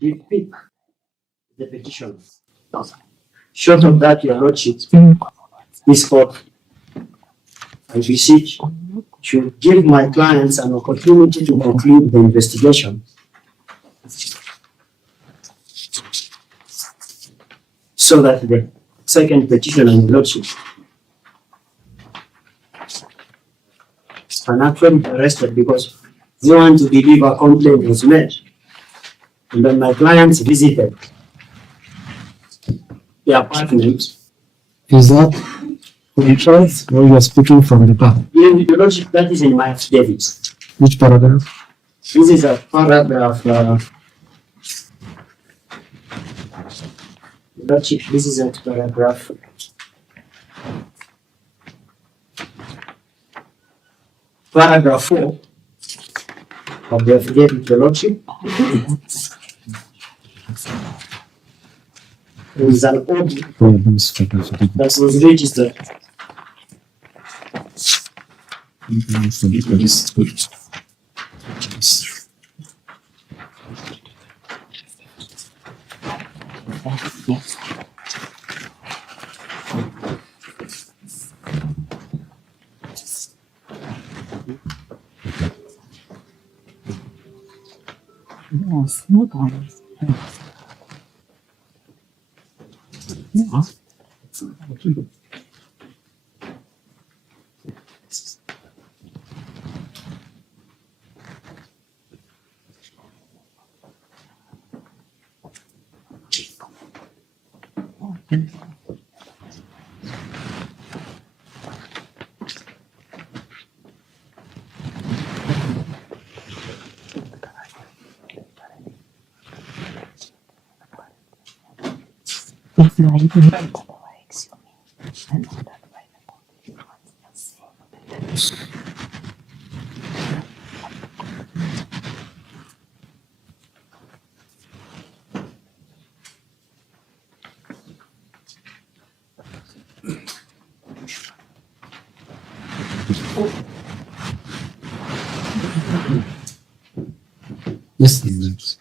depict the petition. Short of that, your lordship, this court, I beseech, should give my clients an opportunity to conclude the investigation so that the second petition and lordship can actually be arrested, because they want to believe a complaint was made. And then my clients visited the apartment. Is that contract or you are speaking from the back? Your lordship, that is in my affidavit. Which paragraph? This is a paragraph. Lordship, this is a paragraph. Paragraph 4 of the affidavit, your lordship. There is an order that was registered. Yes, no problem. If you are even otherwise, you mean, and ordered by the court, Yes, yes.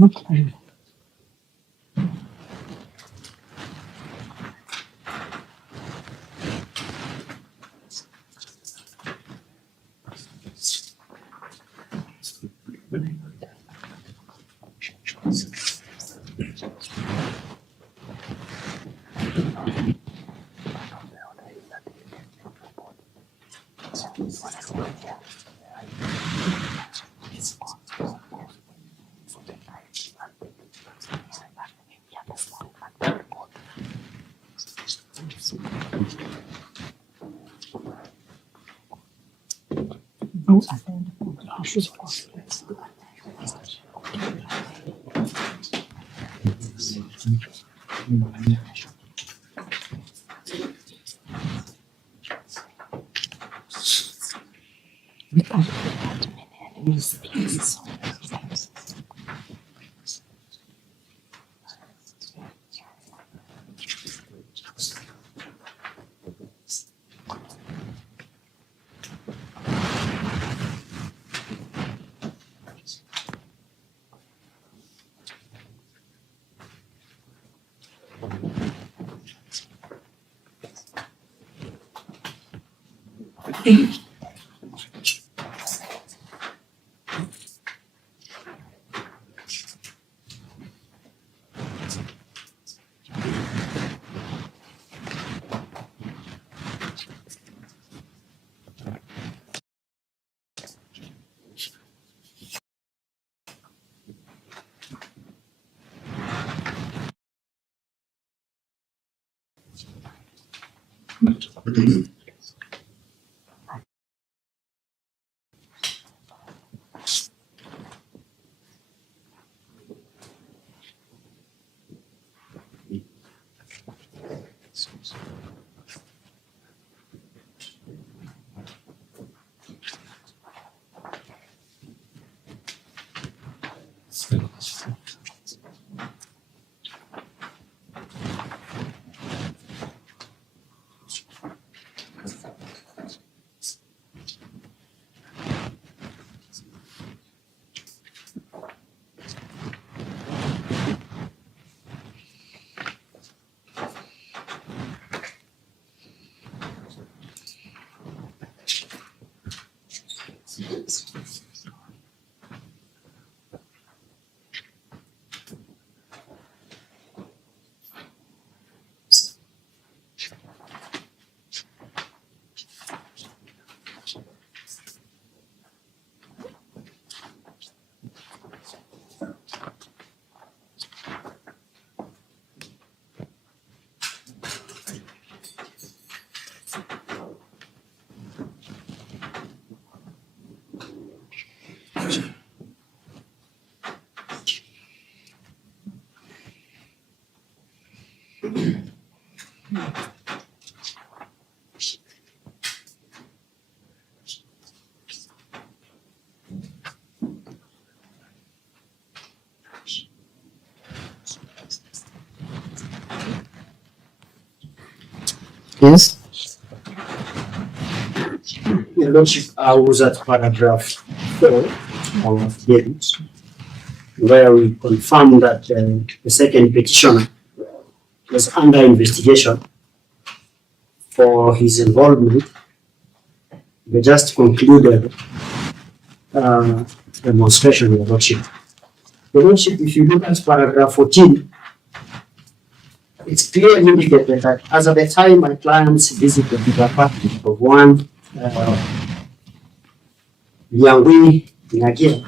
Okay. No, I should cross this. We can't put that many enemies things. Yes. Your Lordship, I was at paragraph 4 of the hearings, where we confirmed that the second petitioner was under investigation for his involvement. They just concluded demonstration, Your Lordship. Your Lordship, if you look at paragraph 14, it's clearly indicated that as of the time my clients visited the apartment of one Ndiang'ui Kinyagia,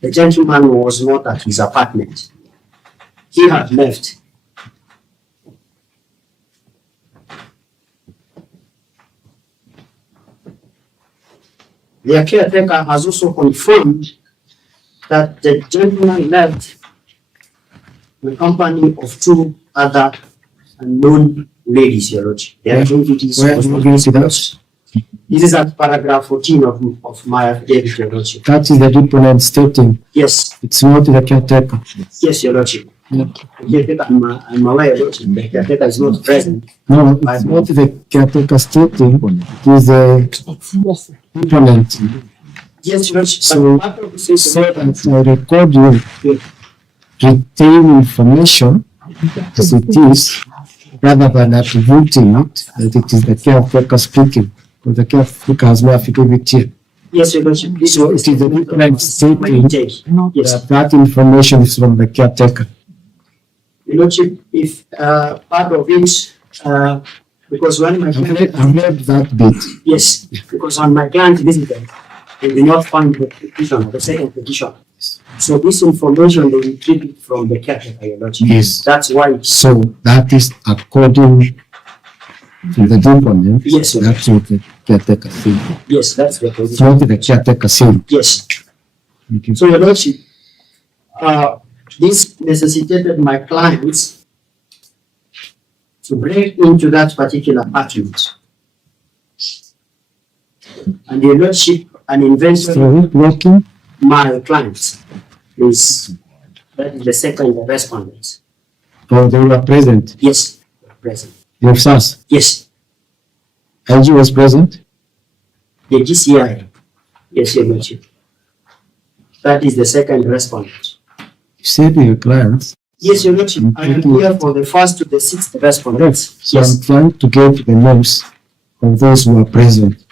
the gentleman was not at his apartment. He had left. The caretaker has also confirmed that the gentleman left the company of two other unknown ladies, Your Lordship. Their identities Where was are you not going to that? disclosed. This is at paragraph 14 of my affidavit, Your Lordship. That is the deponent stating Yes, it's not the caretaker. yes, Your Lordship. Yeah. Caretaker, I'm aware, Your Lordship. The caretaker is not present. No, it's not the caretaker stating, it is the deponent. Yes, Your Lordship. So- But part of this is- So that I record you retain information as it is, rather than attributing it that it is the caretaker speaking, because the caretaker has no affidavit here. Yes, Your Lordship. This So it is the deponent stating Yes, that information is from the caretaker. Your Lordship, if part of it, because when my client, I've read that bit. yes, because when my client visited, they did not find the petition, the second petition. So this information they retrieved it from the caretaker, Your Lordship. Yes. That's why it's, So that is according to the deponent. Yes, sir. That's what the caretaker said. yes, that's the It's position. what the caretaker said. Yes. Thank you. So, Your Lordship, this necessitated my clients to break into that particular apartment. And Your Lordship, an inventory So who's working? my clients is, that is the second respondent. Or they were present? Yes, present. The officers? Yes, IG was present? the GCI. Yes, Your Lordship. That is the second respondent. You said your clients. Yes, Your Lordship. I am here for the first to the sixth respondents. So I'm Yes, trying to get the names of those who are present.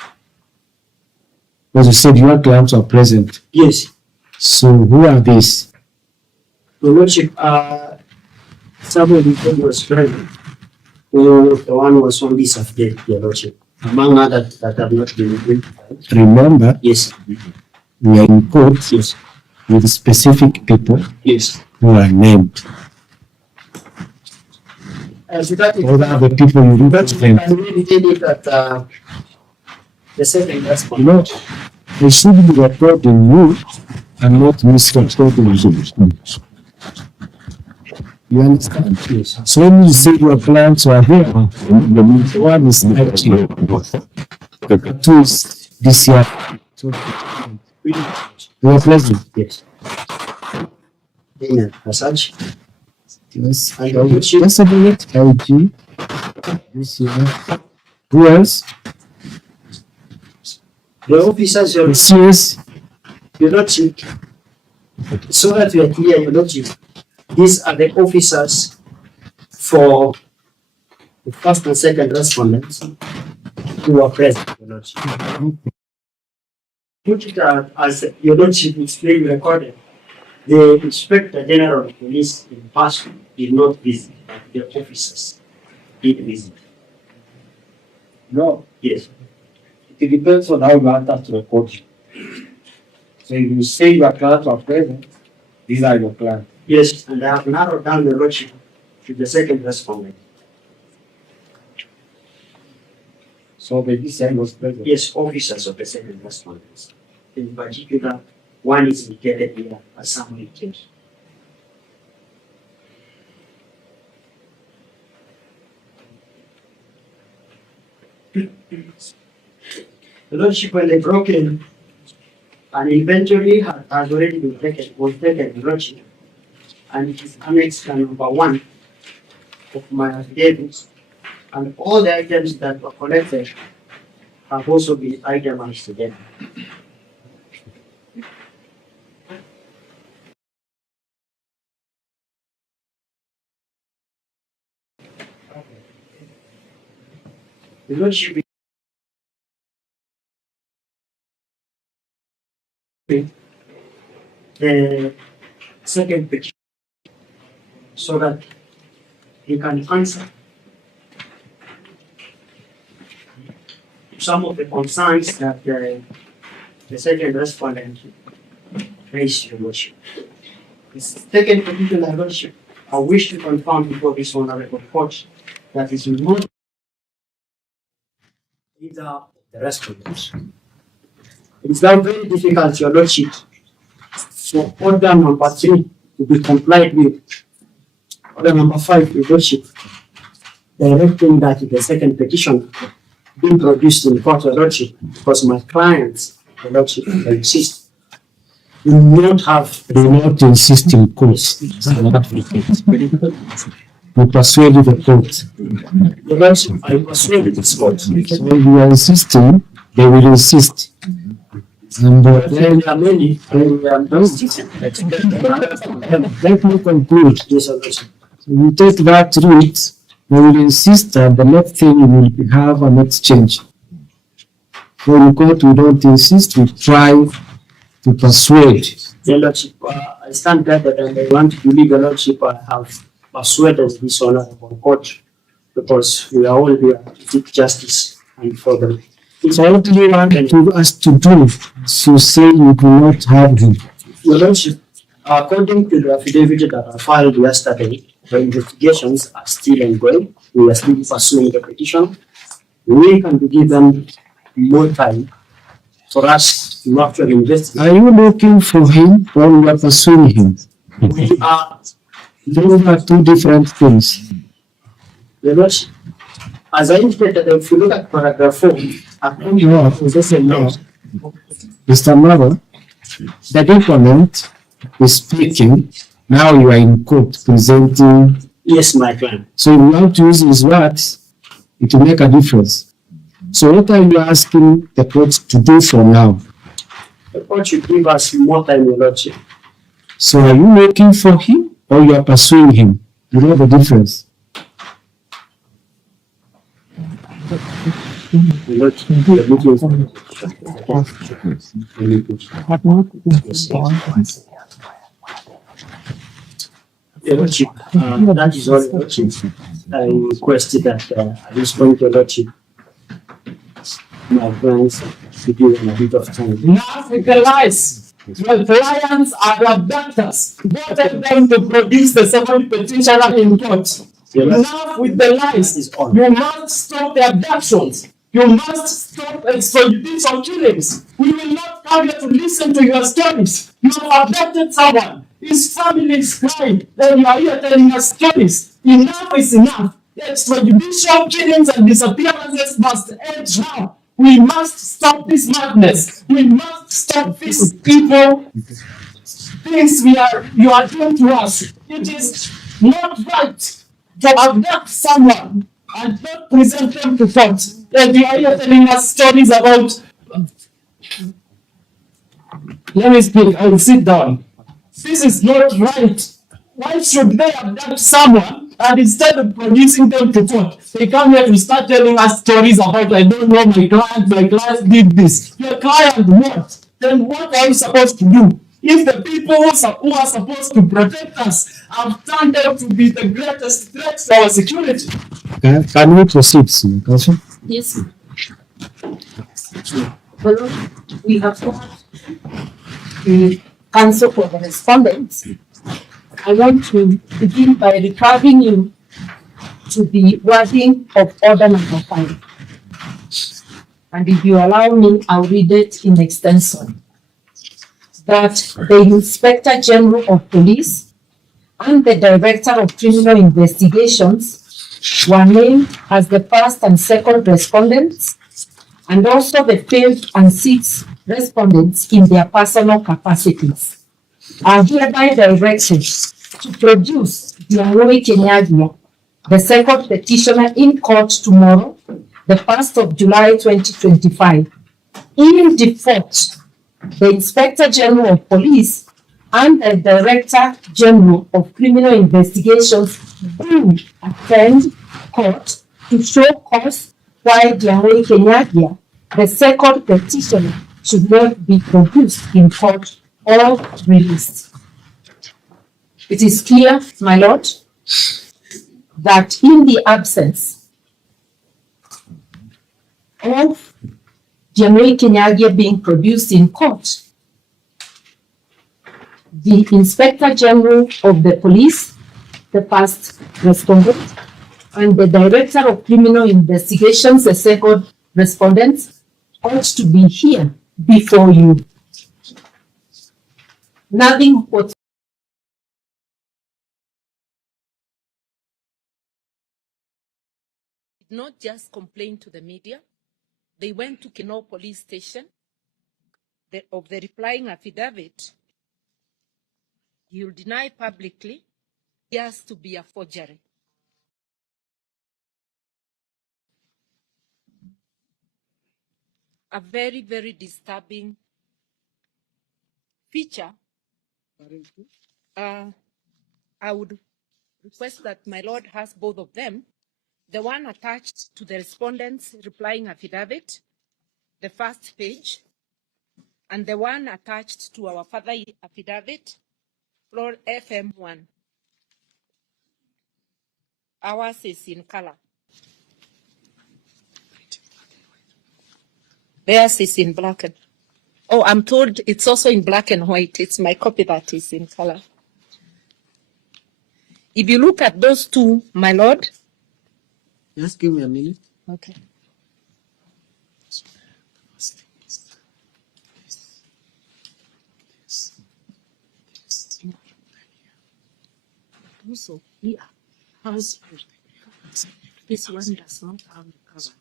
Because you said your clients are present. Yes. So who are these? Your Lordship, somebody who was present, who the one was on this affidavit, Your Lordship, among others that have not been identified. Remember, Yes. we are in court Yes. with specific people Yes. who are named. So that is, All the people you represent. I really did it at the second You response. know, they should be recording you and not misrecording you. You understand? Yes. So when you say your clients are here, the one is IT, the two is DCI. So you are present. Yes. Amen. As such, Yes. and Your Lordship, Just a minute. LG, DCI. Who else? the officers, The CS. Your Lordship, so that we are clear, Your Lordship, these are the officers for the first and second respondents who are present, Your Lordship. Put it as Your Lordship is being recorded. The Inspector General of Police in person did not visit, but the officers did visit. No, Yes. it depends on how you want us to record you. So if you say your clients are present, these are your clients. Yes, and I have narrowed down the lordship to the second respondent. So the DCI was present. Yes, officers of the second respondents. In particular, one is indicated here as somebody else. The lordship, when they broke in, an inventory has already been taken, was taken, the lordship, and it is annexed to number 1 of my affidavits, and all the items that were collected have also been itemized together. The lordship, the second petition, so that he can answer some of the concerns that the second respondent raised, Your Lordship. This second petition, Your Lordship, I wish to confirm before this honorable court that is not either the respondents. It is now very difficult, Your Lordship, for order number 3 to be complied with. Order number 5, Your Lordship, directing that the second petition be produced in court, Your Lordship, because my clients, Your Lordship, insist, do not have Do not insist in court. You persuaded the court. Your Lordship, I persuaded this court. So if you are insisting, they will insist. And then There are many, and let me conclude. yes, Your Lordship. So you take that route, they will insist, and the next thing you will have an exchange. So in court, we don't insist, we try to persuade. Your Lordship, I stand guarded and I want to believe, Your Lordship, I have persuaded this honorable court because we are all here to seek justice and for them. So what do you want us to do? So say you do not have him. Your Lordship, according to the affidavit that I filed yesterday, the investigations are still ongoing. We are still pursuing the petition. We can be given more time for us to actually investigate. Are you looking for him or you are pursuing him? We are, Those are two different things. Your Lordship, as I indicated, if you look at paragraph 4, according to No. the possession law, Mr. Maro, the document is speaking. Now you are in court presenting. yes, my client. So if you want to use his words, it will make a difference. So what are you asking the court to do for now? The court should give us more time, Your Lordship. So are you looking for him or you are pursuing him? You know the difference. The Lordship, the meetings have not been informed. Your Lordship, that is all, Your Lordship. I requested that at this point, Your Lordship, my friends, to give them a bit of time. Enough with the lies. Your clients are abductors. Go tell them to produce the second petitioner in court. Your Lordship, Enough with the lies. that is all. You must stop the abductions. You must stop extrajudicial killings. We will not come here to listen to your stories. You have abducted someone. His family is crying. Then you are here telling us stories. Enough is enough. Extrajudicial killings and disappearances must end now. We must stop this madness. We must stop these people. Things you are doing to us. It is not right to abduct someone and not present them to court. And you are here telling us stories about. Let me speak. I will sit down. This is not right. Why should they abduct someone and instead of producing them to court, they come here to start telling us stories about, I don't know, my client did this. Your client what? Then what are you supposed to do? If the people who are supposed to protect us have turned out to be the greatest threat to our security. Can we proceed, Sir Counsel? Yes. Well, we have got the counsel for the respondents. I want to begin by referring you to the wording of order number 5. And if you allow me, I'll read it in extension. That the Inspector General of Police and the Director of Criminal Investigations were named as the first and second respondents, and also the fifth and sixth respondents in their personal capacities, are hereby directed to produce Ndiang'ui Kinyagia, the second petitioner, in court tomorrow, the 1st of July 2025. In default, the Inspector General of Police and the Director General of Criminal Investigations will attend court to show cause why Ndiang'ui Kinyagia, the second petitioner, should not be produced in court or released. It is clear, my Lord, that in the absence of Ndiang'ui Kinyagia being produced in court, the Inspector General of the Police, the first respondent, and the Director of Criminal Investigations, the second respondent, ought to be here before you. Nothing what not just complain to the media. They went to Kinoo police station of the replying affidavit. You'll deny publicly just to be a forgery. A very, very disturbing feature. I would request that my Lord has both of them. The one attached to the respondent's replying affidavit, the first page, and the one attached to our further affidavit, floor FM1. Ours is in color. Theirs is in black and oh, I'm told it's also in black and white. It's my copy that is in color. If you look at those two, my Lord. Just give me a minute. Okay. Also, here, has this one does not have covered.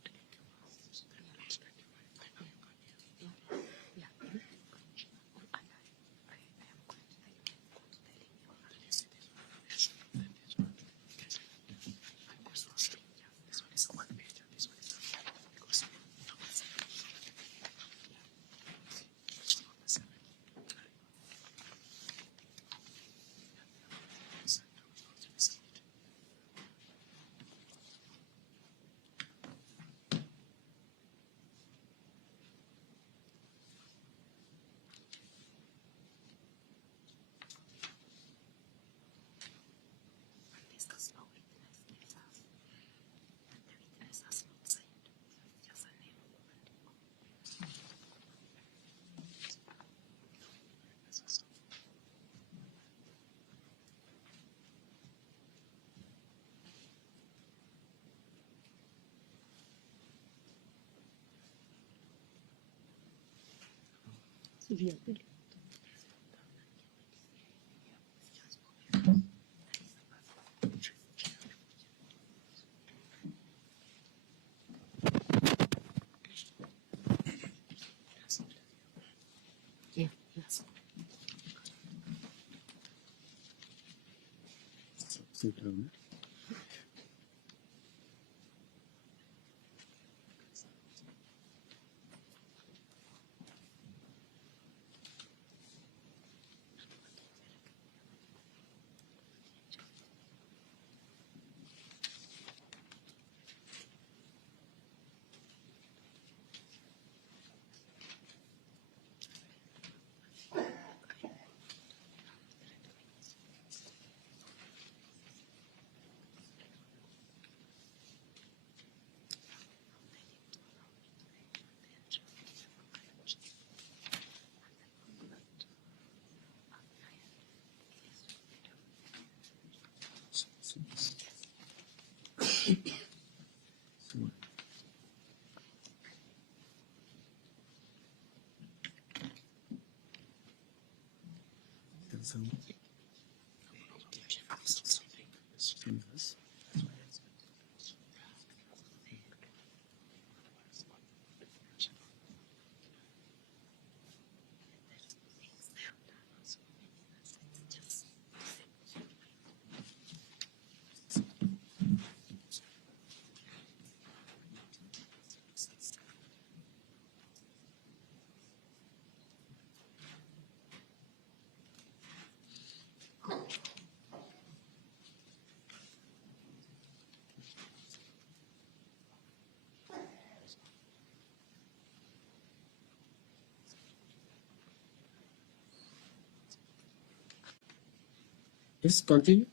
Yes, continue.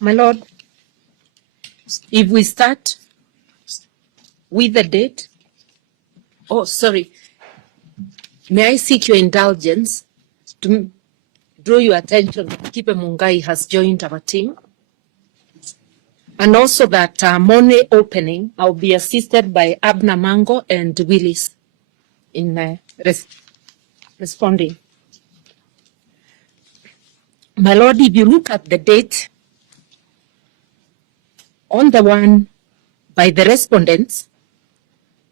My Lord, if we start with the date, oh, sorry, may I seek your indulgence to draw your attention that Kipe Mungai has joined our team, and also that Monday opening, I'll be assisted by Abna Mango and Willis in responding. My Lord, if you look at the date on the one by the respondents,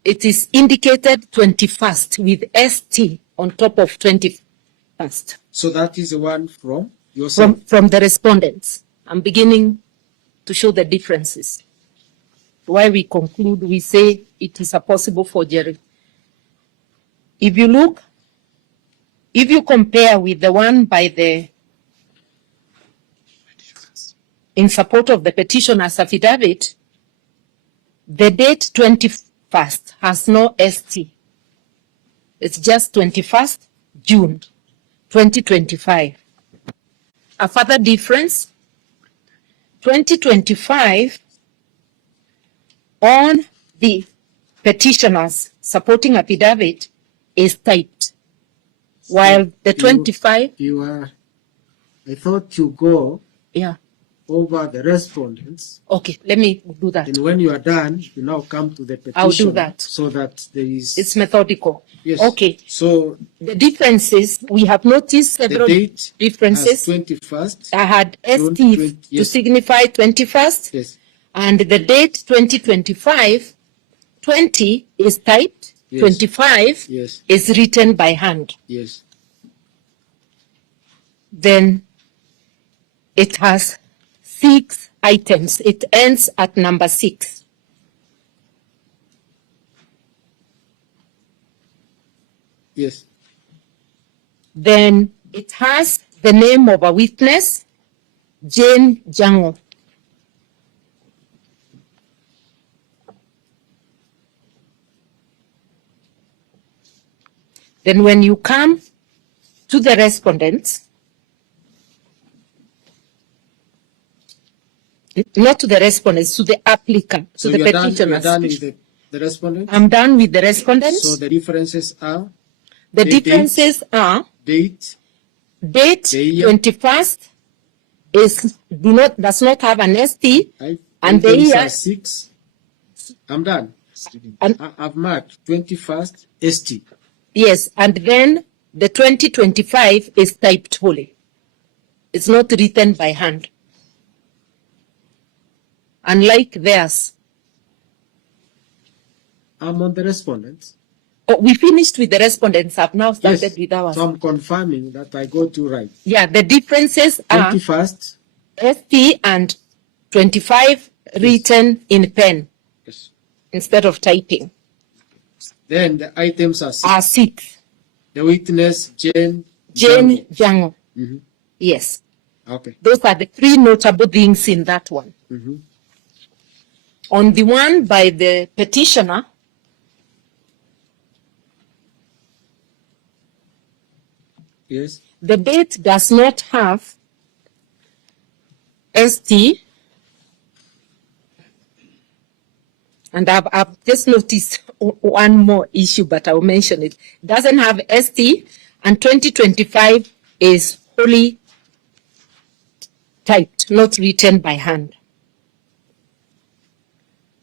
it is indicated 21st with ST on top of 21st. So that is the one from yourself? From the respondents. I'm beginning to show the differences. Why we conclude, we say it is a possible forgery. If you look, if you compare with the one by the, in support of the petitioner's affidavit, the date 21st has no ST. It's just 21st June 2025. A further difference, 2025 on the petitioner's supporting affidavit is typed, while the 25... I thought you go yeah. over the respondents. Okay, let me do that. And when you are done, you now come to the petition. I'll do that. So that there is... It's methodical. Yes. Okay. So the differences, we have noticed several differences. 21st. I had ST to signify 21st. Yes. And the date 2025, 20 is typed, yes. 25 yes. is written by hand. Yes. Then it has 6 items. It ends at number 6. Yes. Then it has the name of a witness, Jane Jango. Then when you come to the respondents, not to the respondents, to the applicant, so to the petitioners. You're done with the respondents? I'm done with the respondents. So the differences are? The differences are date, 21st does not have an ST, right. and the year 6. I'm done. I've marked 21st ST. Yes, and then the 2025 is typed wholly. It's not written by hand. Unlike theirs. I'm on the respondents. Oh, we finished with the respondents. I've now started Yes. with ours. So I'm confirming that I got to right. Yeah, the differences are 21st. ST and 25 written in pen Yes. instead of typing. Then the items are 6. Are 6. The witness, Jane Ndiang'ui. Mhm. Yes. Okay. Those are the 3 notable things in that one. Mhm. On the one by the petitioner, Yes. the date does not have ST, and I've just noticed one more issue, but I'll mention it. Doesn't have ST, and 2025 is wholly typed, not written by hand.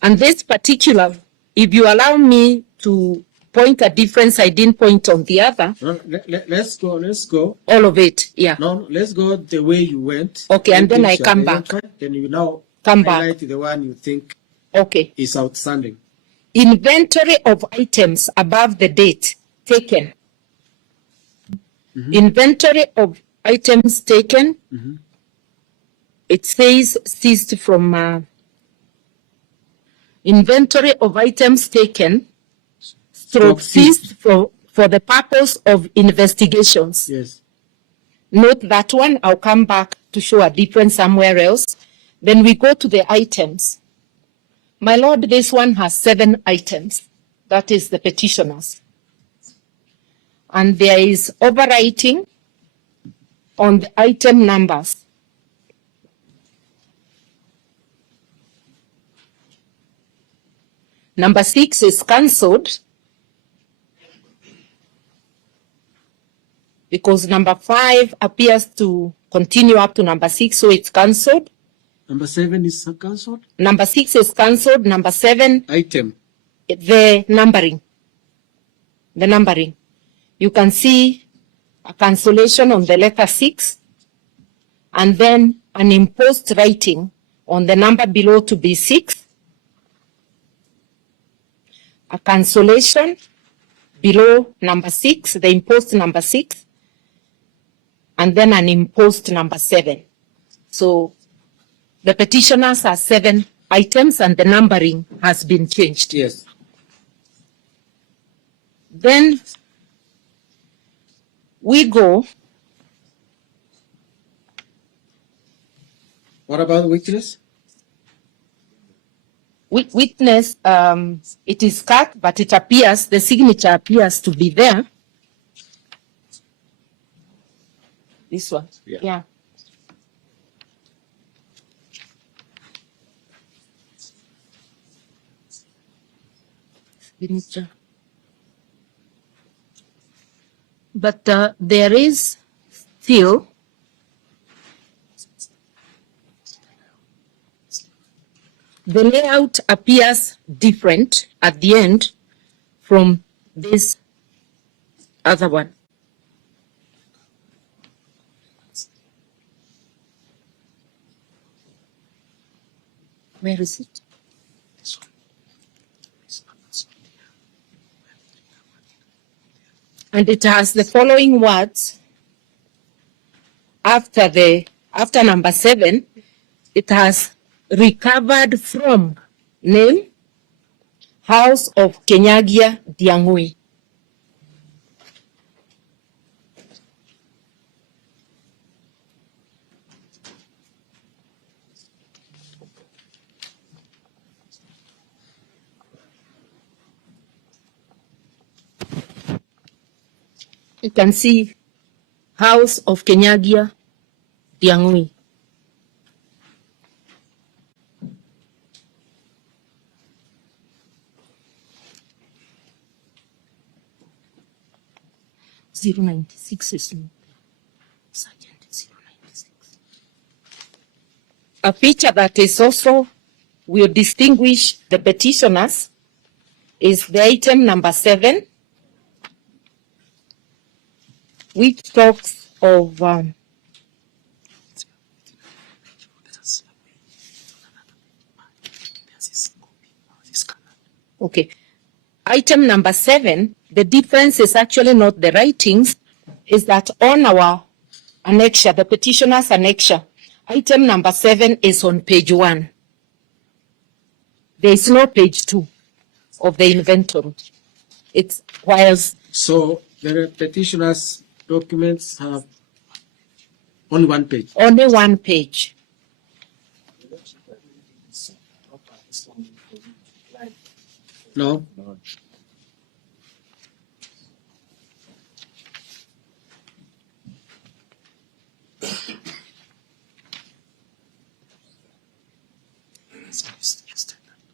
And this particular, if you allow me to point a difference I didn't point on the other. No, let's go. All of it, yeah. No, let's go the way you went. Okay, and then I come back. Then you now Come highlight back. the one you think Okay. is outstanding. Inventory of items above the date taken. Inventory of items taken. It says ceased from inventory of items taken, stroke ceased for the purpose of investigations. Yes. Note that one. I'll come back to show a difference somewhere else. Then we go to the items. My Lord, this one has 7 items. That is the petitioners. And there is overwriting on the item numbers. Number 6 is cancelled because number 5 appears to continue up to number 6, so it's cancelled. Number 7 is cancelled. Number 6 is cancelled. Number 7, Item. the numbering. The numbering. You can see a cancellation on the letter 6 and then an imposed writing on the number below to be 6. A cancellation below number 6, the imposed number 6, and then an imposed number 7. So the petitioners have 7 items and the numbering has been changed. Yes. Then we go. What about witness? Witness, it is cut, but it appears, the signature appears to be there. This one. Yeah. Signature. But there is still the layout appears different at the end from this other one. Where is it? And it has the following words. After number 7, it has recovered from name, House of Kinyagia Ndiang'ui. You can see House of Kinyagia Ndiang'ui. (096) is not there. Sergeant 096. A feature that is also will distinguish the petitioners is the item number 7, which talks of okay. Item number 7, the difference is actually not the writings, is that on our annexure, the petitioner's annexure, item number 7 is on page 1. There is no page 2 of the inventory. It's whilst So the petitioner's documents have only one page. only one page. No.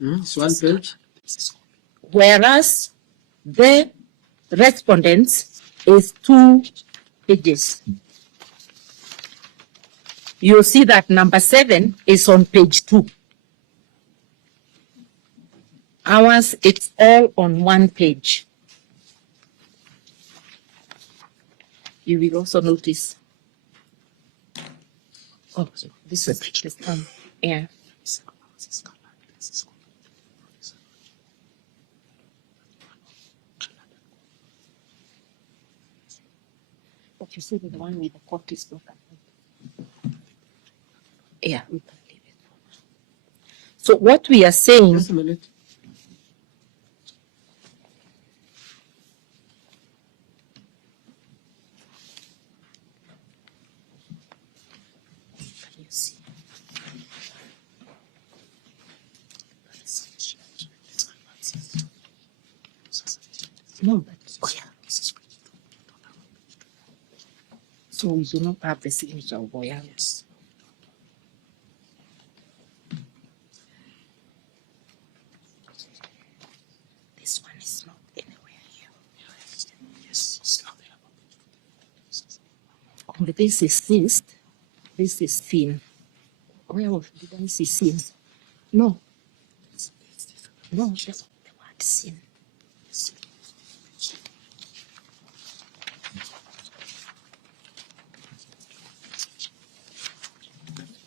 It's one page. Whereas the respondents is 2 pages. You'll see that number 7 is on page 2. Ours, it's all on one page. You will also notice. Oh, this is this one. Yeah. But you see the one with the court is broken. Yeah, we can leave it. So what we are saying. Just a minute. Can you see? No, but oh yeah. So we do not have the signature of Boyans. This one is not anywhere here. Yes. Only this is seized. This is thin. Where did I see sin? No. No, that's the word sin.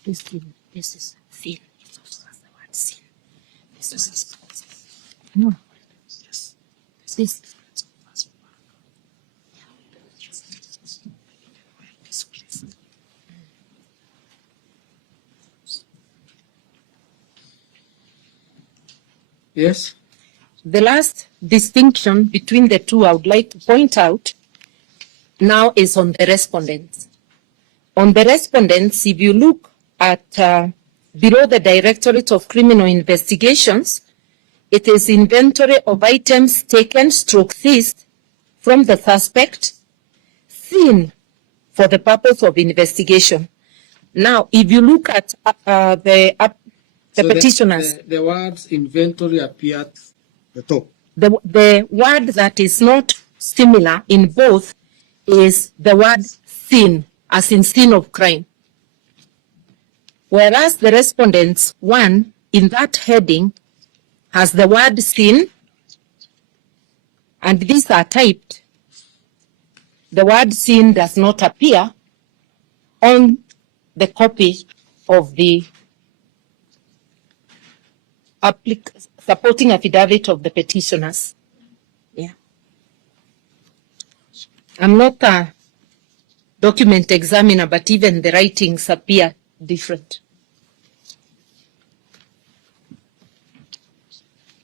This is sin. It also has the word sin. This is no. This. Yes. The last distinction between the two I would like to point out now is on the respondents. On the respondents, if you look at below the Directorate of Criminal Investigations, it is inventory of items taken, seized from the suspect, seen for the purpose of investigation. Now, if you look at the petitioners, the words inventory appear at the top. the word that is not similar in both is the word sin, as in sin of crime. Whereas the respondents one in that heading has the word sin, and these are typed. The word sin does not appear on the copy of the supporting affidavit of the petitioners. Yeah. I'm not a document examiner, but even the writings appear different.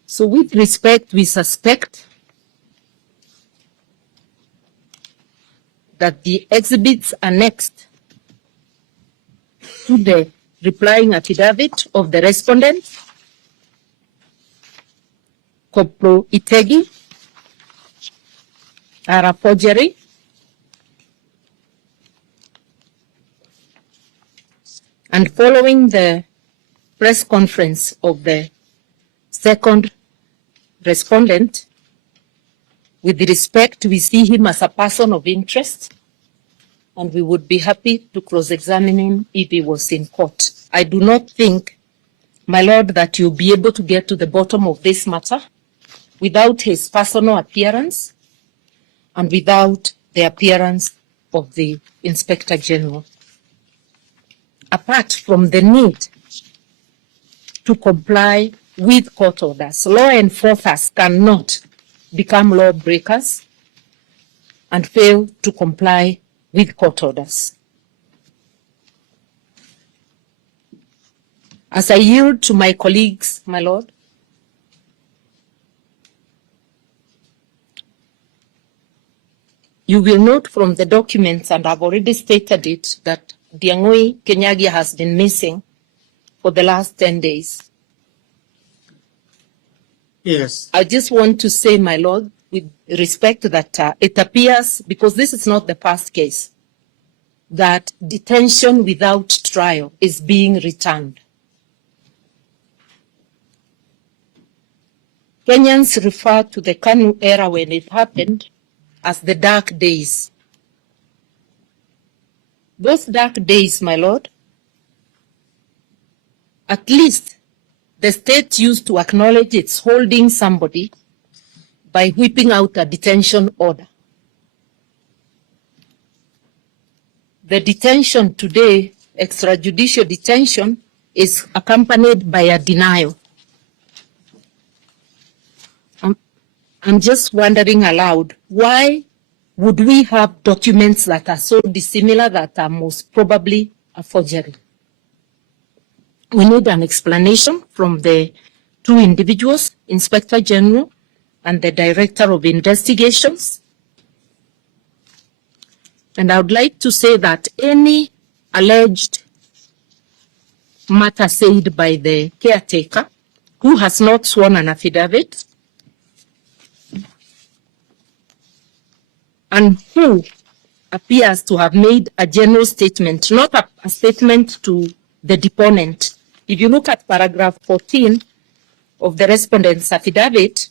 So with respect, we suspect that the exhibits annexed to the replying affidavit of the respondent, Kopro Itegi, are a forgery. And following the press conference of the second respondent, with respect, we see him as a person of interest, and we would be happy to cross-examine him if he was in court. I do not think, my lord, that you'll be able to get to the bottom of this matter without his personal appearance and without the appearance of the Inspector General. Apart from the need to comply with court orders, law enforcers cannot become lawbreakers and fail to comply with court orders. As I yield to my colleagues, my Lord, you will note from the documents, and I've already stated it, that Ndiang'ui Kinyagia has been missing for the last 10 days. Yes. I just want to say, my Lord, with respect that it appears, because this is not the first case, that detention without trial is being returned. Kenyans refer to the KANU era when it happened as the dark days. Those dark days, my Lord, at least the state used to acknowledge it's holding somebody by whipping out a detention order. The detention today, extrajudicial detention, is accompanied by a denial. I'm just wondering aloud, why would we have documents that are so dissimilar that are most probably a forgery? We need an explanation from the two individuals, Inspector General and the Director of Investigations. And I would like to say that any alleged matter said by the caretaker who has not sworn an affidavit and who appears to have made a general statement, not a statement to the deponent. If you look at paragraph 14 of the respondent's affidavit,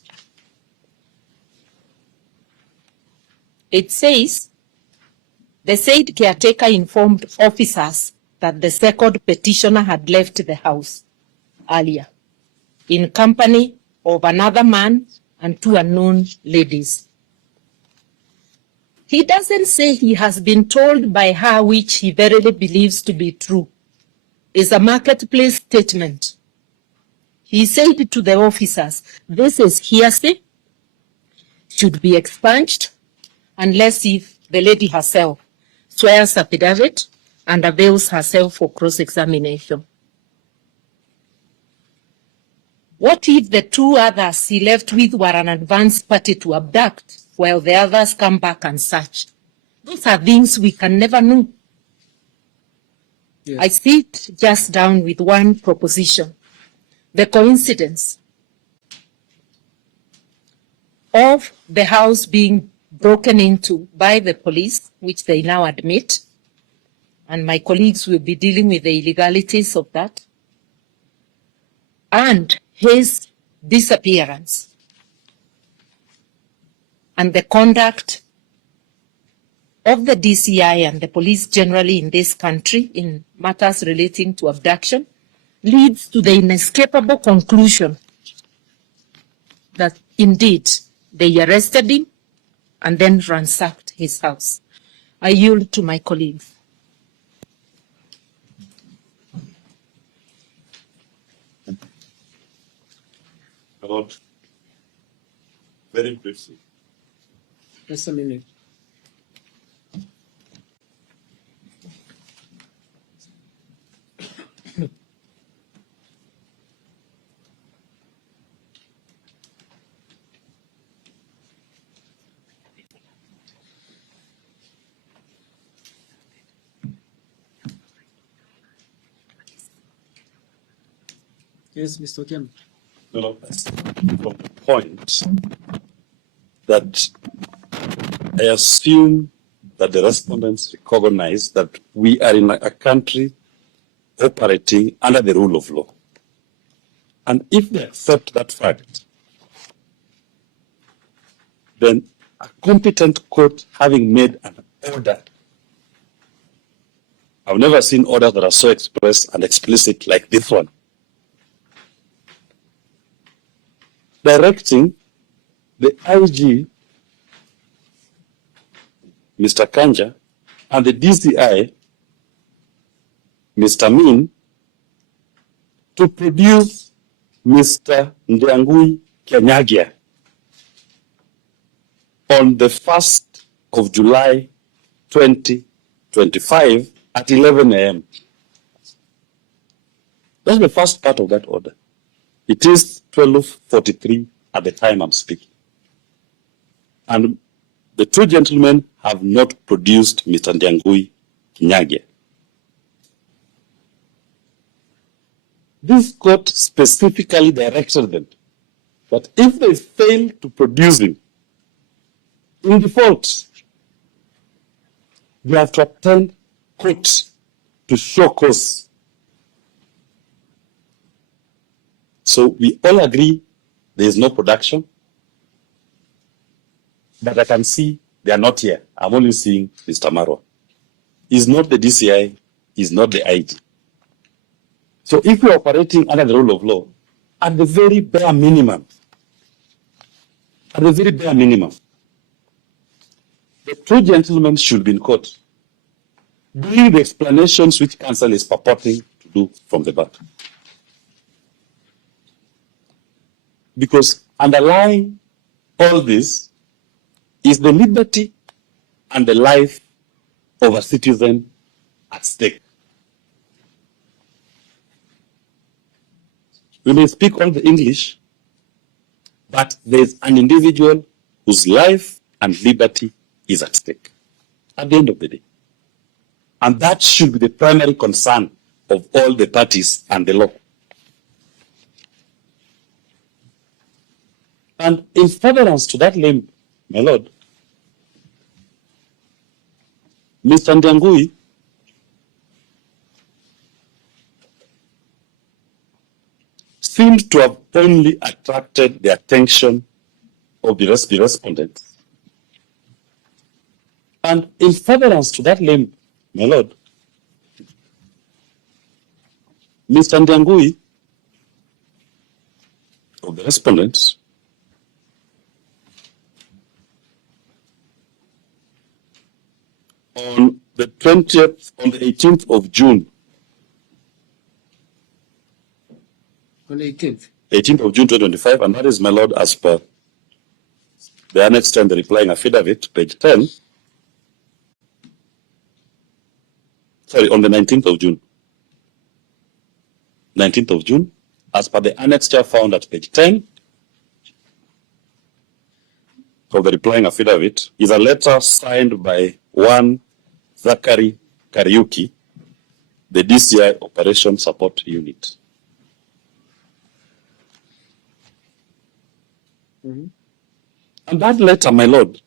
it says, the said caretaker informed officers that the second petitioner had left the house earlier in company of another man and two unknown ladies. He doesn't say he has been told by her, which he verily believes to be true. It's a marketplace statement. He said to the officers, this is hearsay, should be expunged, unless if the lady herself swears affidavit and avails herself for cross-examination. What if the two others he left with were an advance party to abduct, while the others come back and search? Those are things we can never know. Yes. I sit just down with one proposition. The coincidence of the house being broken into by the police, which they now admit, and my colleagues will be dealing with the illegalities of that, and his disappearance, and the conduct of the DCI and the police generally in this country in matters relating to abduction, leads to the inescapable conclusion that indeed they arrested him and then ransacked his house. I yield to my colleagues. Lord, very briefly. Just a minute. Yes, Mr. Kim. No, that's from the point that I assume that the respondents recognize that we are in a country operating under the rule of law. And if they accept that fact, then a competent court having made an order, I've never seen orders that are so express and explicit like this one, directing the IG, Mr. Kanja, and the DCI, Mr. Min, to produce Mr. Ndiang'ui Kinyagia on the 1st of July 2025 at 11 a.m. That's the first part of that order. It is 12:43 at the time I'm speaking. And the two gentlemen have not produced Mr. Ndiang'ui Kinyagia. This court specifically directed them that if they fail to produce him, in default, they have to attend court to show cause. So we all agree there is no production, but I can see they are not here. I'm only seeing Mr. Marwa. He's not the DCI, he's not the IG. So if we're operating under the rule of law, at the very bare minimum, the two gentlemen should be in court doing the explanations which counsel is purporting to do from the back. Because underlying all this is the liberty and the life of a citizen at stake. We may speak all the English, but there's an individual whose life and liberty is at stake at the end of the day. And that should be the primary concern of all the parties and the law. And in furtherance to that limb, my lord, Mr. Ndiang'ui seems to have only attracted the attention of the respondents. And in furtherance to that limb, my lord, Mr. Ndiang'ui, of the respondents, on the 18th of June, On 18th. 18th of June 2025, and that is, my lord, as per the annexed and the replying affidavit, page 10. Sorry, on the 19th of June. 19th of June, as per the annexure found at page 10 of the replying affidavit, is a letter signed by one Zachary Kariuki, the DCI Operation Support Unit. And that letter, my lord,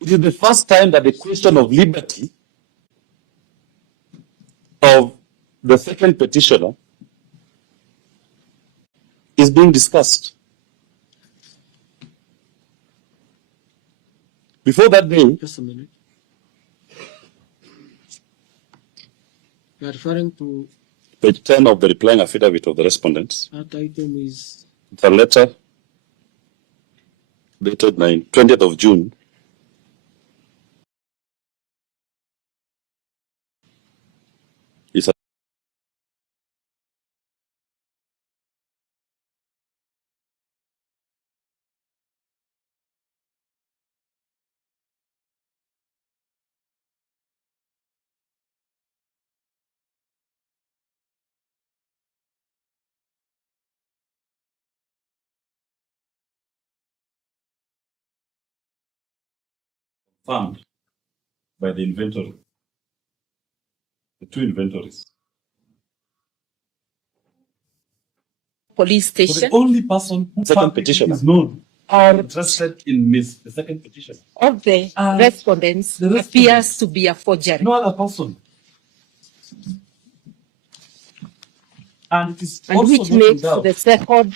it is the first time that the question of liberty of the second petitioner is being discussed. Before that day, Just a minute. You are referring to page 10 of the replying affidavit of the respondents. that item is It's a letter dated 20th of June. It's a found by the inventory, the two inventories. Police So the station only person who second petitioner is known are interested in the second petitioner. of the respondents the respondents. appears to be a forgery. No other person. And it is And also which not makes in doubt the second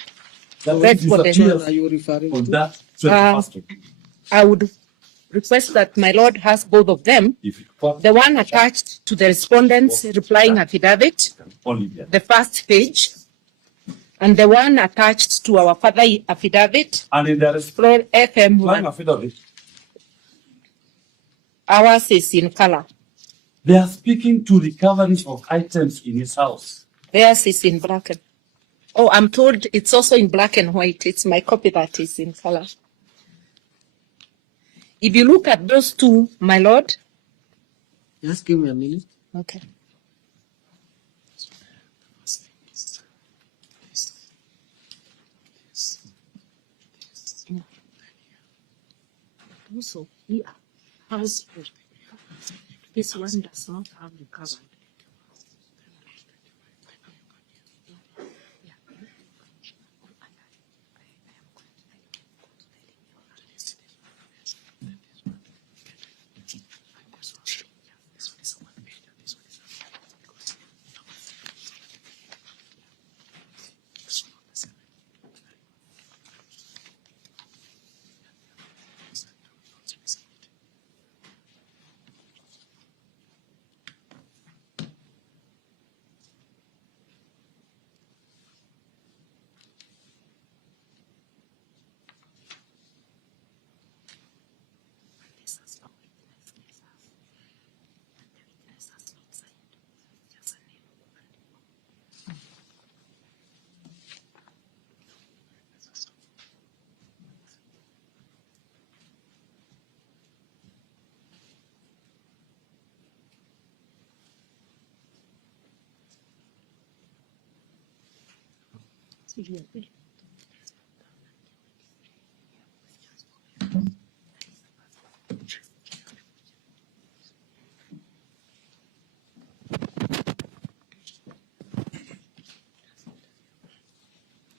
that the this respondent. disappears are you referring on to? that 21st of I would request that my lord has both of them. if it The one attached to the respondent's replying affidavit, only there. the first page, And the one attached to our father affidavit, And in the Floor FM flying 1, affidavit, ours is in color. they are speaking to recovery of items in his house. Theirs is in black and oh, I'm told it's also in black and white. It's my copy that is in color. If you look at those two, my lord. Just give me a minute. Okay. Also, here has this one does not have recovered.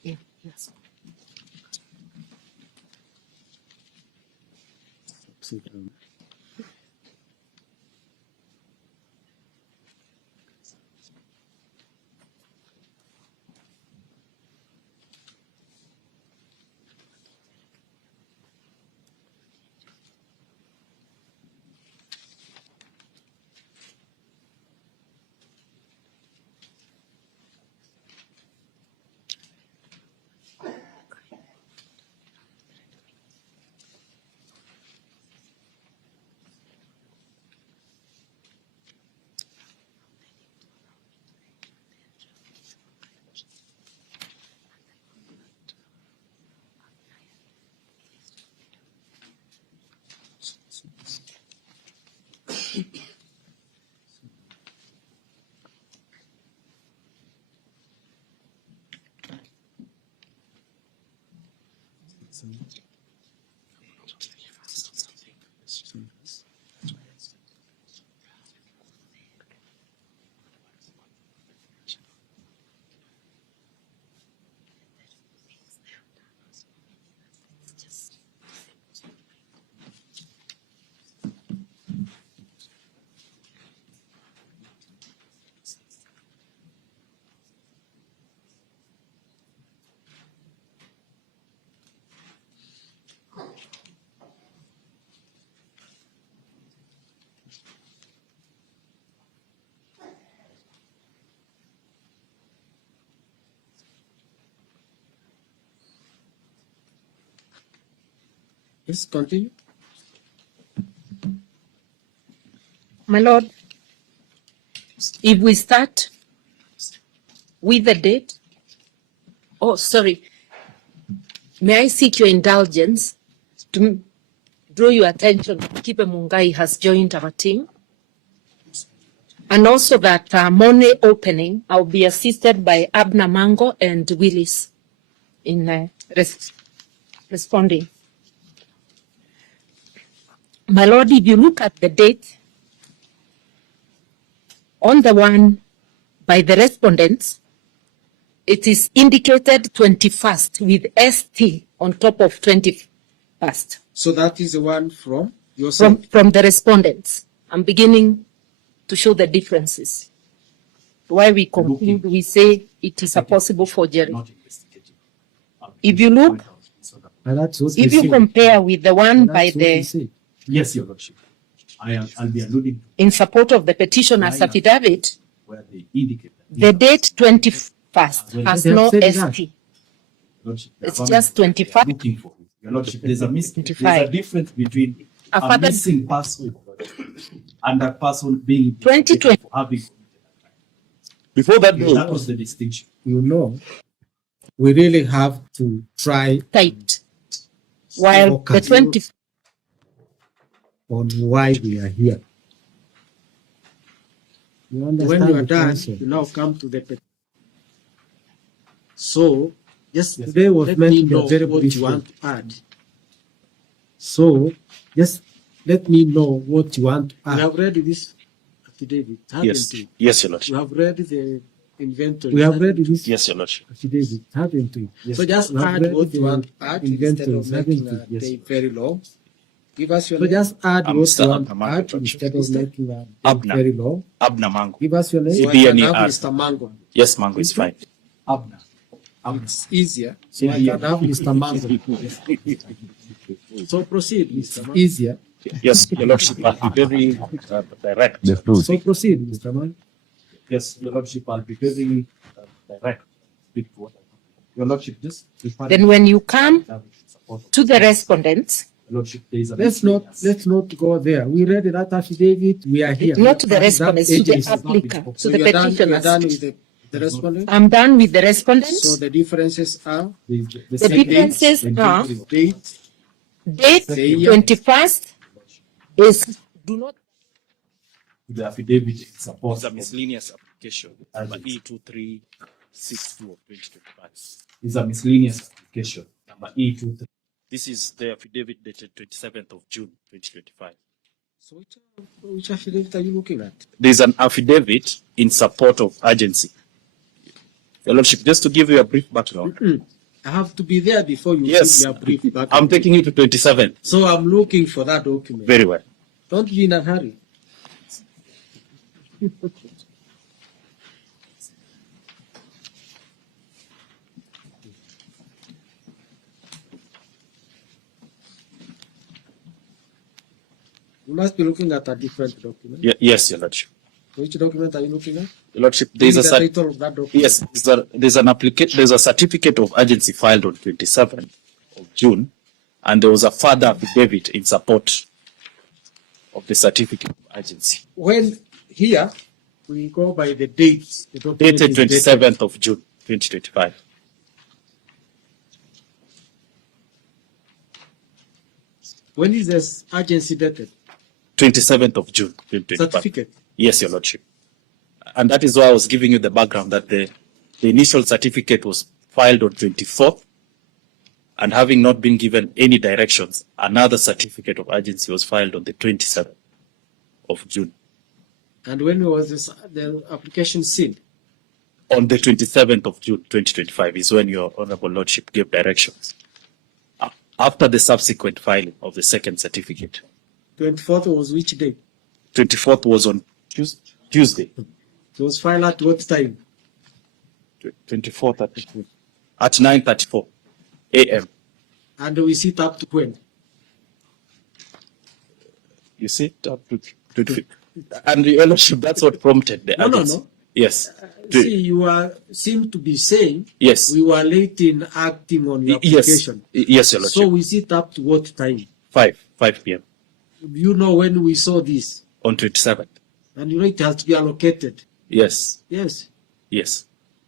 Yeah, yes. Yes, continue. My lord, if we start with the date, oh, sorry, may I seek your indulgence to draw your attention that Kipe Mungai has joined our team, and also that Monday opening, I'll be assisted by Abna Mango and Willis in responding. My lord, if you look at the date, on the one by the respondents, it is indicated 21st with ST on top of 21st. So that is the one from yourself? From the respondents. I'm beginning to show the differences. Why we conclude, we say it is a possible forgery. If you look, if you compare with the one by the, Yes, Your Lordship. I'll be alluding in support of the petitioner's affidavit, where they indicate that the date 21st 21st has They have no said that. ST. Lordship, the It's government just 25. looking for it. Your Lordship, there's a 25. difference between A a further missing person and a person being 2020. for having committed a crime. Before that day, That was the distinction. You know, we really have to try tight. While the focus 20 on why we are here. You understand When you are the done, concept? you now come to the petition. So, just Today was let meant me to be a know very what brief you one. want to add. So, let me know what you want to You add. have read this affidavit, haven't yes, you? yes, Your You Lordship. have read the inventory. We have haven't read you? this Yes, Your Lordship. affidavit, haven't we? So just We have add read what you the want to add instead of inventories, making haven't a we? day very long. Give us your So name. just add I'm what Mr. you want to Abner add Mango, instead of Mr. making a Abner. very long. Abner Mango. Give us your name. So I CBNE can have add. Mr. Mango. Yes, Mango is fine. Abner. It's easier. So I can have Mr. Mango. So proceed, Mr. Mango. Easier. Yes, Your Lordship, I'll be very direct. So proceed, Mr. Mango. Yes, Your Lordship, I'll be very direct. Speak to what I want. Your Lordship, just then when you come to the respondents, Your Lordship, there is a Let's not go there. We read that affidavit. We are here. not to the That respondents, to the agency. applicant, to So the you're done with petitioners. the respondent? I'm done with the respondents. So the differences are The differences are the date, date the year, 21st is do not the affidavit in support It's a of miscellaneous application, number E2362 of 2025. is a miscellaneous application number E23. This is the affidavit dated 27th of June 2025. So which affidavit are you looking at? There's an affidavit in support of urgency. Your Lordship, just to give you a brief background. I have to be there before you Yes, give me a brief back. I'm taking you to 27. So I'm looking for that document. Very well. Don't be in a hurry. You must be looking at a different document. Yes, Your Lordship. Which document are you looking at? Your Lordship, Give there's me a the title of that document. yes, there's a certificate of urgency filed on 27th of June, and there was a further affidavit in support of the certificate of urgency, When here we go by the dates. The document dated is 27th of June 2025. When is this urgency dated? 27th of June 2025. Certificate. Yes, Your Lordship. And that is why I was giving you the background that the initial certificate was filed on 24th, and having not been given any directions, another certificate of urgency was filed on the 27th of June. And when was the application sealed? On the 27th of June 2025 is when Your Honorable Lordship gave directions. After the subsequent filing of the second certificate. 24th was which day? 24th was on Tuesday. It was filed at what time? 24th at 9:34 a.m. And we sit up to when? You see, up to 20. And Your Lordship, that's what prompted the No. urgency. Yes. See, you seem to be saying Yes. we were late in acting on your Yes. application. Yes, Your So Lordship. we sit up to what time? 5 p.m. You know when we saw this, on 27th. and you know it has to be allocated. Yes. Yes. Yes.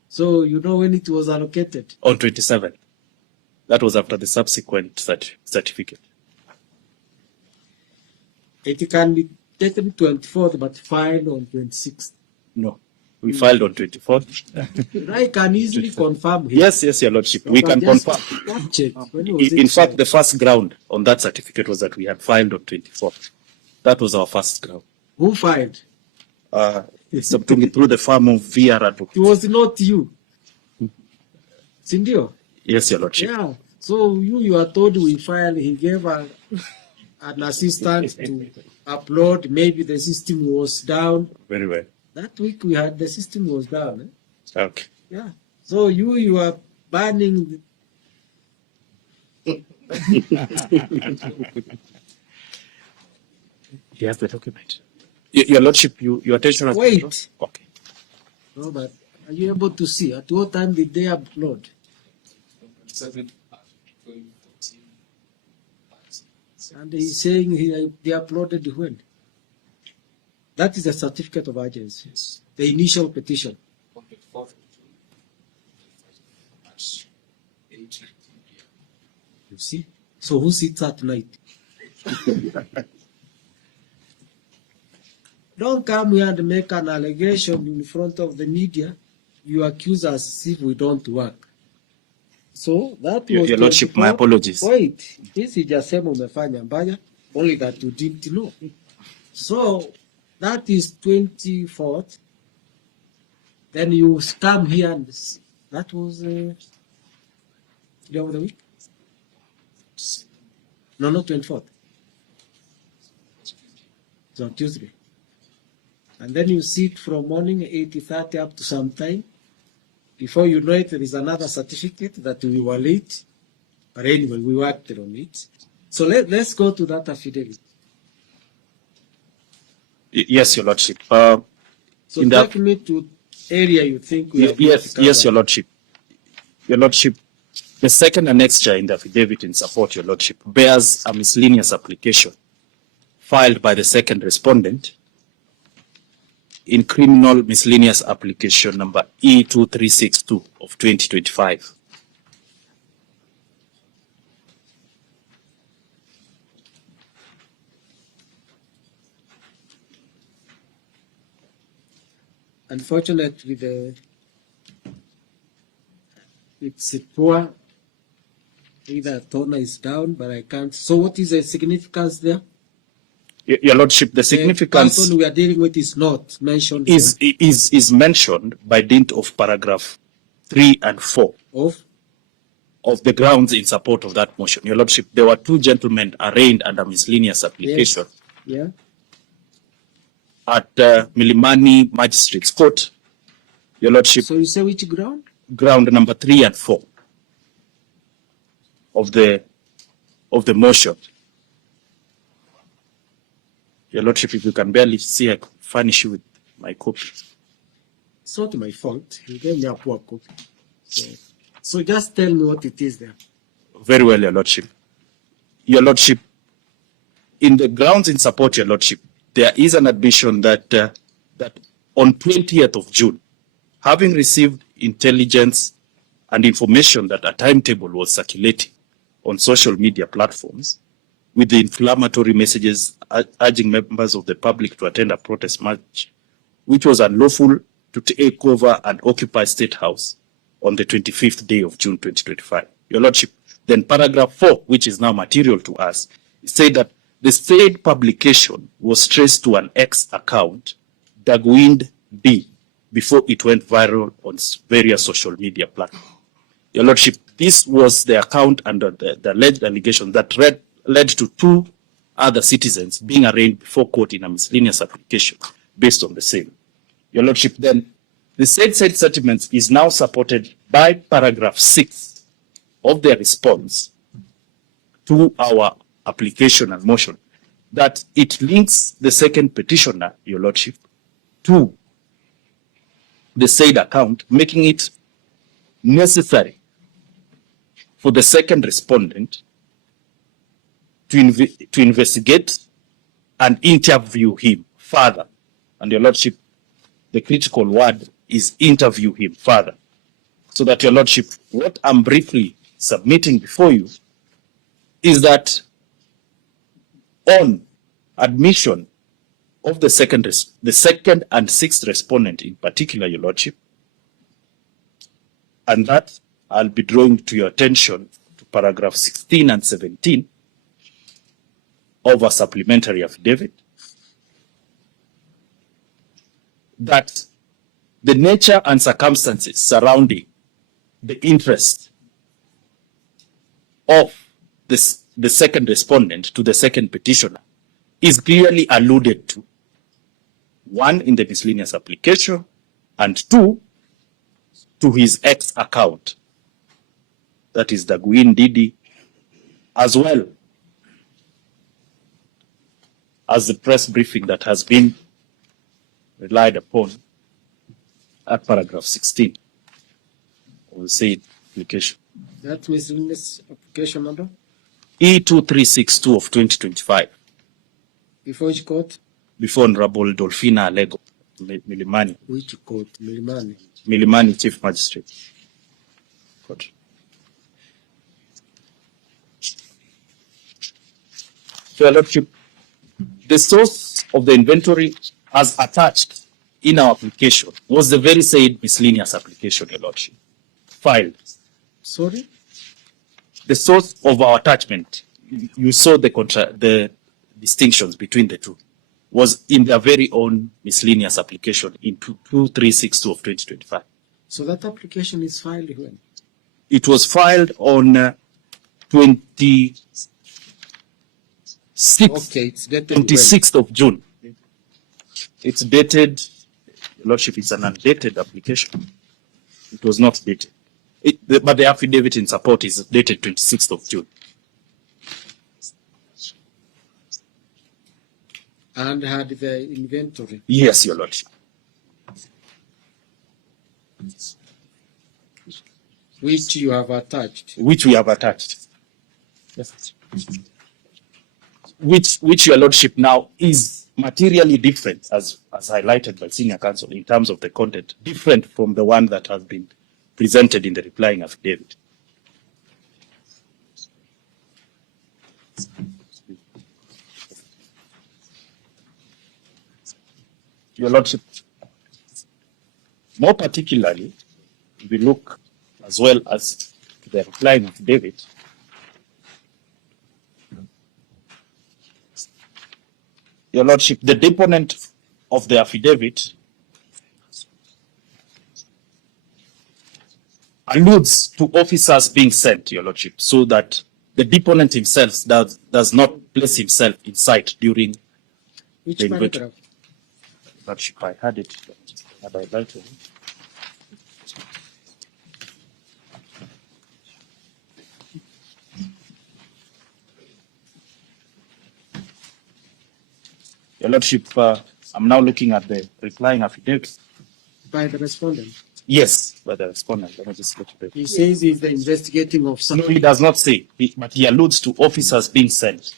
So you know when it was allocated. On 27th. That was after the subsequent certificate. It can be taken 24th, but filed on 26th. No. We filed on 24th. I can easily confirm here. Yes, Your Lordship. We can Just confirm. check. When was In it fact, filed? the first ground on that certificate was that we had filed on 24th. That was our first ground. Who filed? Submitting through the firm of VR It Advocates. was not you. Sindio? Yes, Your Lordship. Yeah. So you are told we filed. He gave an assistant to upload. Maybe the system was down. Very well. That week we had the system was down. Okay. Yeah. So you are banning. He has the document. Your Lordship, your attention has Wait. Okay. No, but Are you able to see? At what time did they upload? And he's saying they uploaded when? That is a certificate of urgency. The initial petition. You see? So who sits at night? Don't come here and make an allegation in front of the media. You accuse us as if we don't work. So that was Your Lordship, my apologies. Wait, this is just umefanya mbaya, only that you didn't know. So that is 24th. Then you come here and that was the day of the week? No, not 24th. It's on Tuesday. And then you sit from morning 8:30 up to some time. Before you know it, there is another certificate that we were late. But anyway, we worked on it. So let's go to that affidavit. Yes, Your Lordship. So In take me to area you think we have Yes, not yes, Your covered. Lordship. Your Lordship, the second annexure in the affidavit in support, Your Lordship, bears a miscellaneous application filed by the second respondent in criminal miscellaneous application number E2362 of 2025. Unfortunately, it's poor. Either toner is down, but I can't. So what is the significance there? Your Lordship, the The significance person we are dealing with is not mentioned is mentioned by dint of paragraph 3 and 4 of of the grounds in support of that motion. Your Lordship, there were two gentlemen arraigned under miscellaneous application yeah. at Milimani Magistrates Court. Your Lordship, So you say which ground? ground number 3 and 4 of the motion. Your Lordship, if you can barely see, I could furnish you with my copy. It's not my fault. You gave me a poor copy. So just tell me what it is there. Very well, Your Lordship. Your Lordship, in the grounds in support, Your Lordship, there is an admission that that on 20th of June, having received intelligence and information that a timetable was circulating on social media platforms with the inflammatory messages urging members of the public to attend a protest march, which was unlawful to take over and occupy State House on the 25th day of June 2025. Your Lordship, then paragraph 4, which is now material to us, said that the said publication was traced to an X account, Dagwind D, before it went viral on various social media platforms. Your Lordship, this was the account under the alleged allegation that led to two other citizens being arraigned before court in a miscellaneous application based on the same. Your Lordship, then the said settlement is now supported by paragraph 6 of their response to our application and motion, that it links the second petitioner, Your Lordship, to the said account, making it necessary for the second respondent to investigate and interview him further. And Your Lordship, the critical word is interview him further. So that, Your Lordship, what I'm briefly submitting before you is that on admission of the second and sixth respondent in particular, Your Lordship, and that I'll be drawing to your attention to paragraph 16 and 17 of a supplementary affidavit, that the nature and circumstances surrounding the interest of the second respondent to the second petitioner is clearly alluded to, one, in the miscellaneous application, and two, to his X account, that is the Gwin Didi, as well as the press briefing that has been relied upon at paragraph 16 of the said application. That miscellaneous application number, E2362 of 2025 before which court? before Honorable Dolphina Alego Milimani, Which court? Milimani. Milimani Chief Magistrate. Court. Your Lordship, the source of the inventory as attached in our application was the very said miscellaneous application, Your Lordship, filed. Sorry? The source of our attachment, you saw the distinctions between the two, was in their very own miscellaneous application in 2362 of 2025. So that application is filed when? It was filed on 26th, Okay, it's dated when? 26th of June. It's dated, Your Lordship, it's an undated application. It was not dated. But the affidavit in support is dated 26th of June. And had the inventory. Yes, Your Lordship. Which you have attached. Which we have attached. Yes. Which Your Lordship now is materially different, as highlighted by Senior Counsel, in terms of the content, different from the one that has been presented in the replying affidavit. Your Lordship, more particularly, if we look as well as to the replying affidavit, Your Lordship, the deponent of the affidavit alludes to officers being sent, Your Lordship, so that the deponent himself does not place himself in sight during Which the paragraph? inventory. Lordship, I had it. Had I liked it? Your Lordship, I'm now looking at the replying affidavit. By the respondent. Yes, by the respondent. Let me just go to the. He says he's the investigating officer. No, he does not say, but he alludes to officers being sent.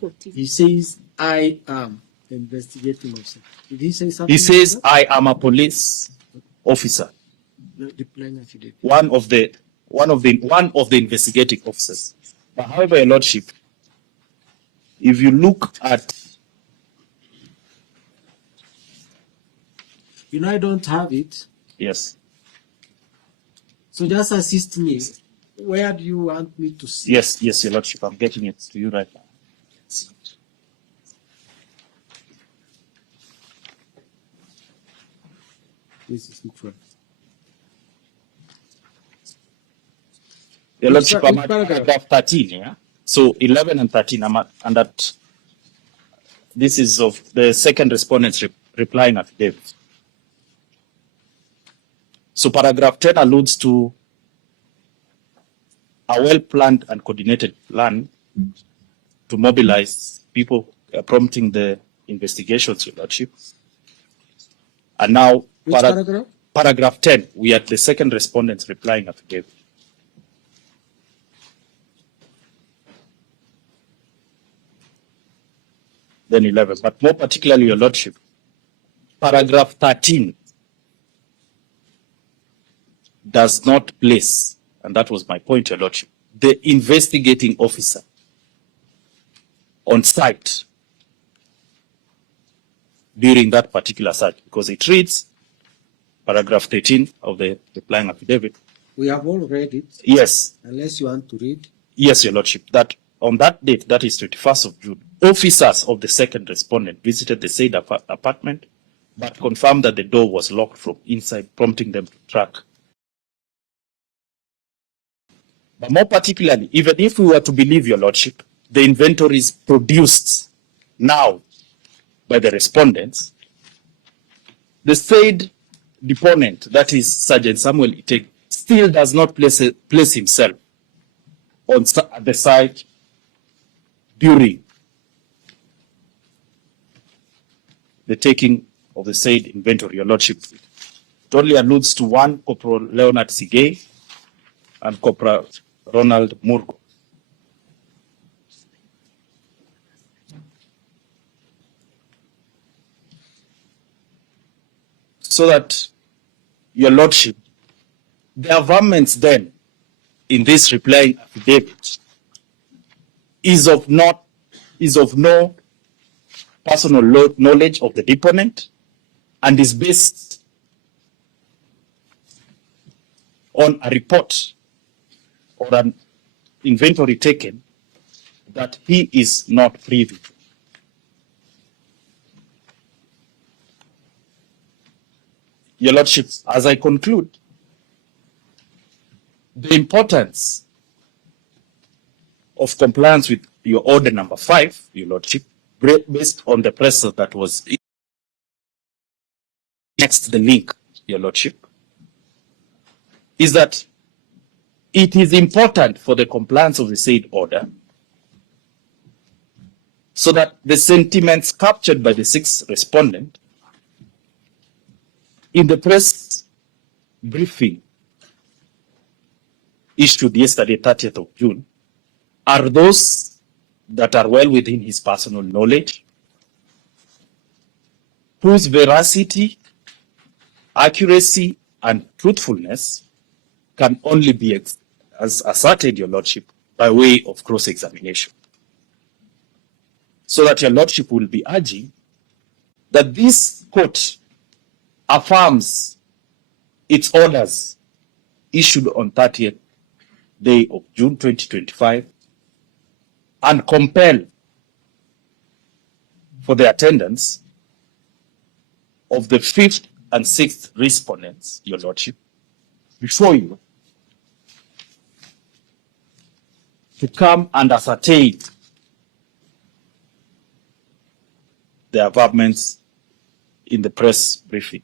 14. He says, I am the investigating officer. Did he say something? He says, like I am a police officer, that? The plain affidavit. one of the investigating officers. But however, Your Lordship, if you look at, You know, I don't have it. yes, So just assist me. Where do you want me to see? yes, Your Lordship, I'm getting it to you right now. This is which one? Your Lordship, I'm which at paragraph? paragraph 13, yeah? So 11 and 13, I'm at, and that, this is of the second respondent's replying affidavit. So paragraph 10 alludes to a well-planned and coordinated plan to mobilize people, prompting the investigations, Your Lordship. And now, Which paragraph? paragraph 10, we are at the second respondent's replying affidavit. Then 11, but more particularly, Your Lordship, paragraph 13 does not place, and that was my point, Your Lordship, the investigating officer on site during that particular search, because it reads, paragraph 13 of the replying affidavit. We have all read it. Yes, Unless you want to read. yes, Your Lordship, that on that date, that is 21st of June, officers of the second respondent visited the said apartment, but confirmed that the door was locked from inside, prompting them to track. But more particularly, even if we were to believe, Your Lordship, the inventories produced now by the respondents, the said deponent, that is Sergeant Samuel Iteg, still does not place himself at the site during the taking of the said inventory, Your Lordship. It only alludes to one, Corporal Leonard Sigay and Corporal Ronald Murgo. So that, Your Lordship, the averments then in this reply affidavit is of no personal knowledge of the deponent and is based on a report or an inventory taken that he is not privy to. Your Lordship, as I conclude, the importance of compliance with your order number 5, Your Lordship, based on the precedent that was next to the link, Your Lordship, is that it is important for the compliance of the said order so that the sentiments captured by the 6th respondent in the press briefing issued yesterday, 30th of June, are those that are well within his personal knowledge, whose veracity, accuracy, and truthfulness can only be as asserted, Your Lordship, by way of cross-examination. So that Your Lordship will be urging that this court affirms its orders issued on 30th day of June 2025 and compel for the attendance of the 5th and 6th respondents, Your Lordship, before you to come and ascertain the averments in the press briefing.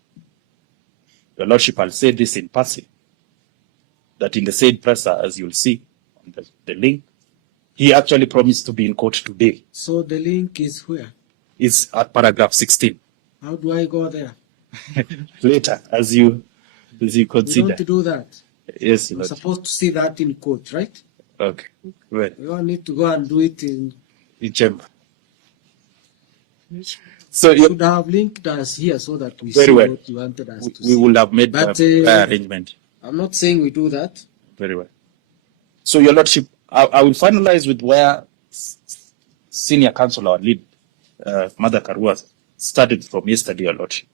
Your Lordship, I'll say this in passing, that in the said presser, as you'll see on the link, he actually promised to be in court today. So the link is where? It's at paragraph 16. How do I go there? Later, as you You consider. don't do that. Yes, You're Lord. supposed to see that in court, right? Okay. Well, You don't need to go and do it in. chamber. So You you should have linked us here so that we Very see well. what you wanted us to we see. will have made But, a arrangement. I'm not saying we do that. Very well. So, Your Lordship, I will finalize with where Senior Counsel, our lead, Mother Karua, started from yesterday, Your Lordship.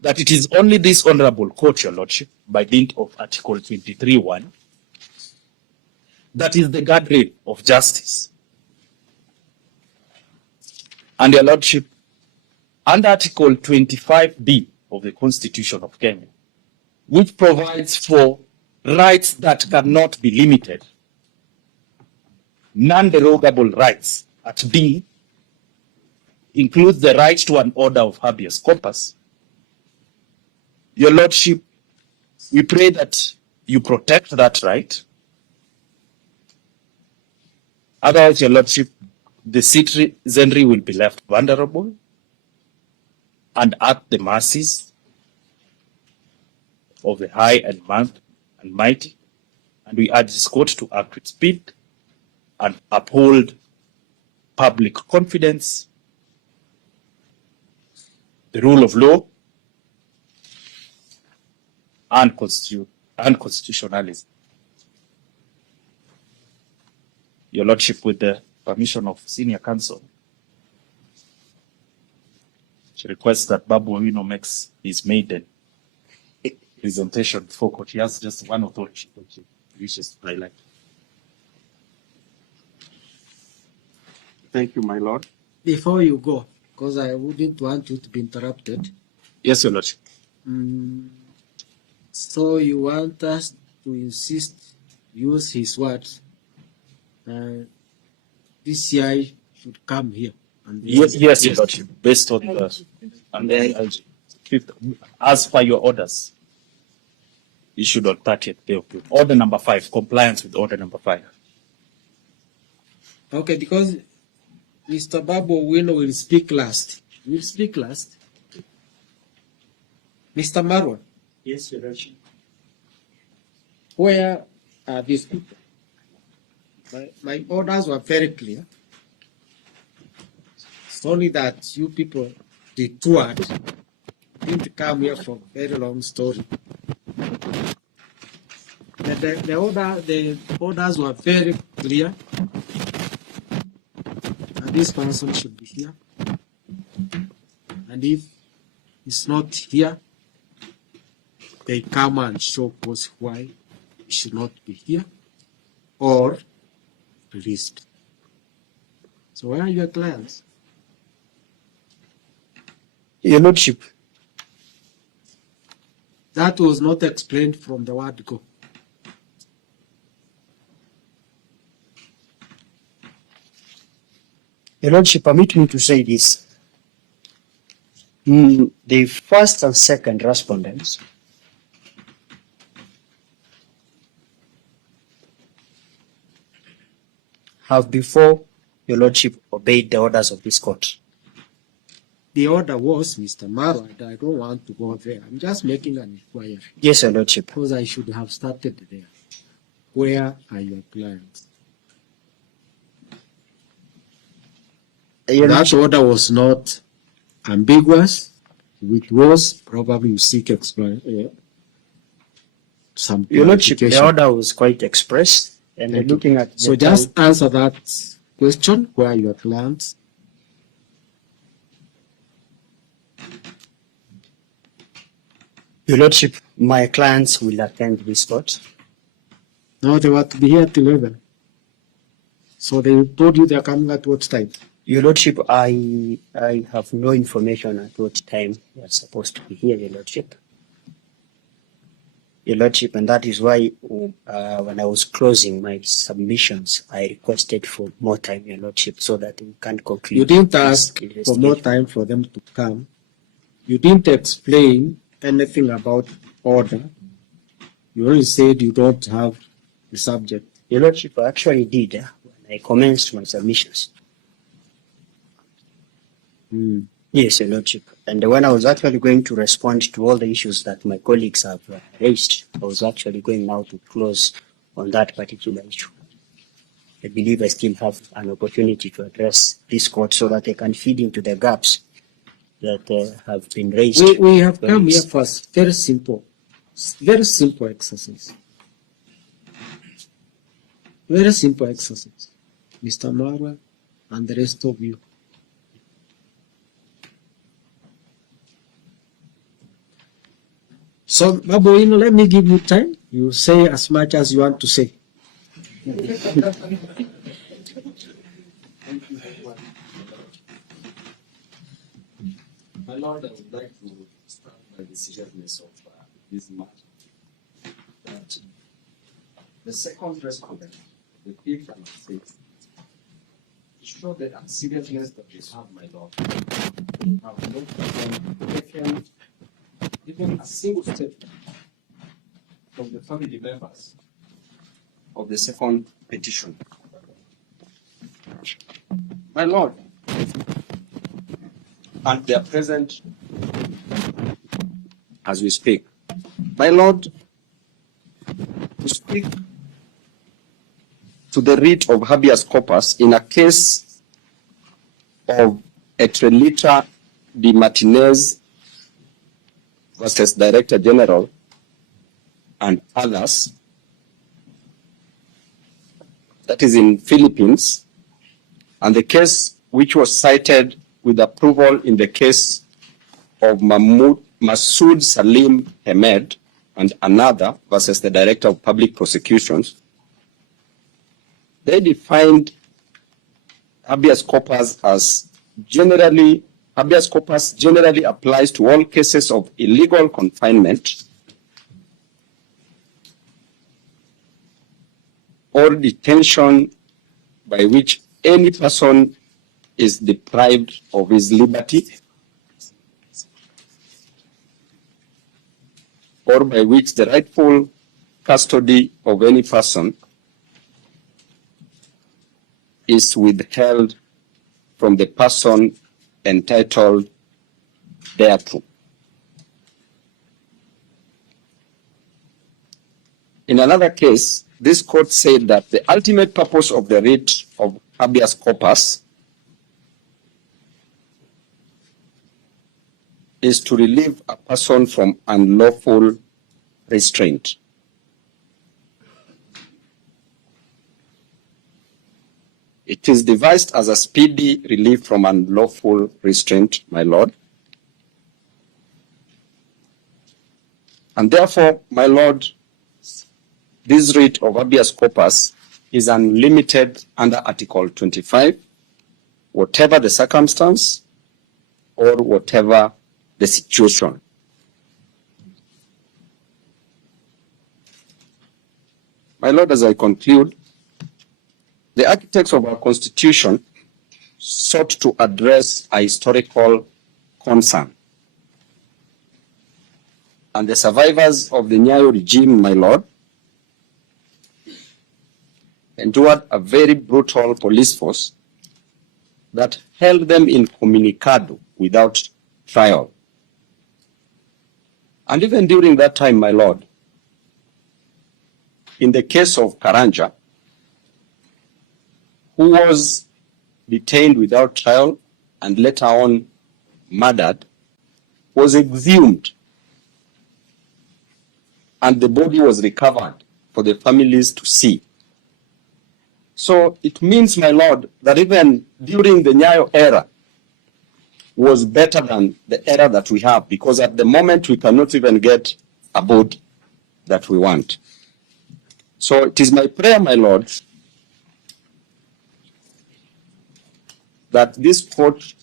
That it is only this honorable court, Your Lordship, by dint of Article 23(1), that is the guardrail of justice. And Your Lordship, under Article 25(b) of the Constitution of Kenya, which provides for rights that cannot be limited, non-derogable rights at B, includes the right to an order of habeas corpus. Your Lordship, we pray that you protect that right. Otherwise, Your Lordship, the citizenry will be left vulnerable and at the mercies of the high and mighty, and we urge this court to act with speed and uphold public confidence, the rule of law, and constitutionalism. Your Lordship, with the permission of Senior Counsel, she requests that Babu Owino makes his maiden presentation before court. He has just one authority that he wishes to highlight. Thank you, my lord. Before you go, because I wouldn't want you to be interrupted. Yes, Your Lordship. So you want us to insist, use his words, DCI should come here. And Yes, Your Lordship, based on the fifth, as per your orders issued on 30th day of June. Order number 5, compliance with order number 5. Okay, because Mr. Babu Owino will speak last. Will speak last. Mr. Marwa, Yes, Your Lordship. where are these people? My orders were very clear. It's only that you people detoured, didn't come here for a very long story. The orders were very clear. And this person should be here. And if he's not here, they come and show cause why he should not be here or released. So where are your clients? Your Lordship, That was not explained from the word go. Your Lordship, permit me to say this. The first and second respondents have before Your Lordship obeyed the orders of this court. The order was, Mr. Marwa, and I don't want to go there. I'm just making an inquiry Yes, Your Lordship. because I should have started there. Where are your clients? Your That Lordship, order was not ambiguous. It was probably you seek some Your Lordship, the clarification. order was quite express, and Thank you. looking at the So just answer that question. Where are your clients? Your Lordship, my clients will attend this court. No, they were to be here at 11. So they told you they're coming at what time? Your Lordship, I have no information at what time they are supposed to be here, Your Lordship. Your Lordship, and that is why when I was closing my submissions, I requested for more time, Your Lordship, so that we can conclude. You didn't this ask for investigation. more time for them to come. You didn't explain anything about order. You only said you don't have the subject. Your Lordship, I actually did when I commenced my submissions. Yes, Your Lordship. And when I was actually going to respond to all the issues that my colleagues have raised, I was actually going now to close on that particular issue. I believe I still have an opportunity to address this court so that I can feed into the gaps that have been raised. We have by come here this. for a very simple exercise. Very simple exercise. Mr. Marwa and the rest of you. So, Babu, let me give you time. You say as much as you want to say. My Lord, I would like to start by the seriousness of this matter. That the second respondent, the fifth and sixth, to show the seriousness that we have, my Lord, have not taken even a single step from the family members of the second petition. My Lord, and they are present as we speak. My Lord, to speak to the writ of habeas corpus in a case of Etrelita de Martinez versus Director General and others, that is in Philippines, and the case which was cited with approval in the case of Masood Salim Hamed and another versus the Director of Public Prosecutions, they defined habeas corpus as habeas corpus generally applies to all cases of illegal confinement or detention by which any person is deprived of his liberty or by which the rightful custody of any person is withheld from the person entitled thereto. In another case, this court said that the ultimate purpose of the writ of habeas corpus is to relieve a person from unlawful restraint. It is devised as a speedy relief from unlawful restraint, my lord. And therefore, my lord, this writ of habeas corpus is unlimited under Article 25, whatever the circumstance or whatever the situation. My lord, as I conclude, the architects of our Constitution sought to address a historical concern. And the survivors of the Nyayo regime, my lord, endured a very brutal police force that held them incommunicado without trial. And even during that time, my lord, in the case of Karanja, who was detained without trial and later on murdered, was exhumed and the body was recovered for the families to see. So it means, my lord, that even during the Nyayo era was better than the era that we have, because at the moment we cannot even get a body that we want. So it is my prayer, my lord, that this court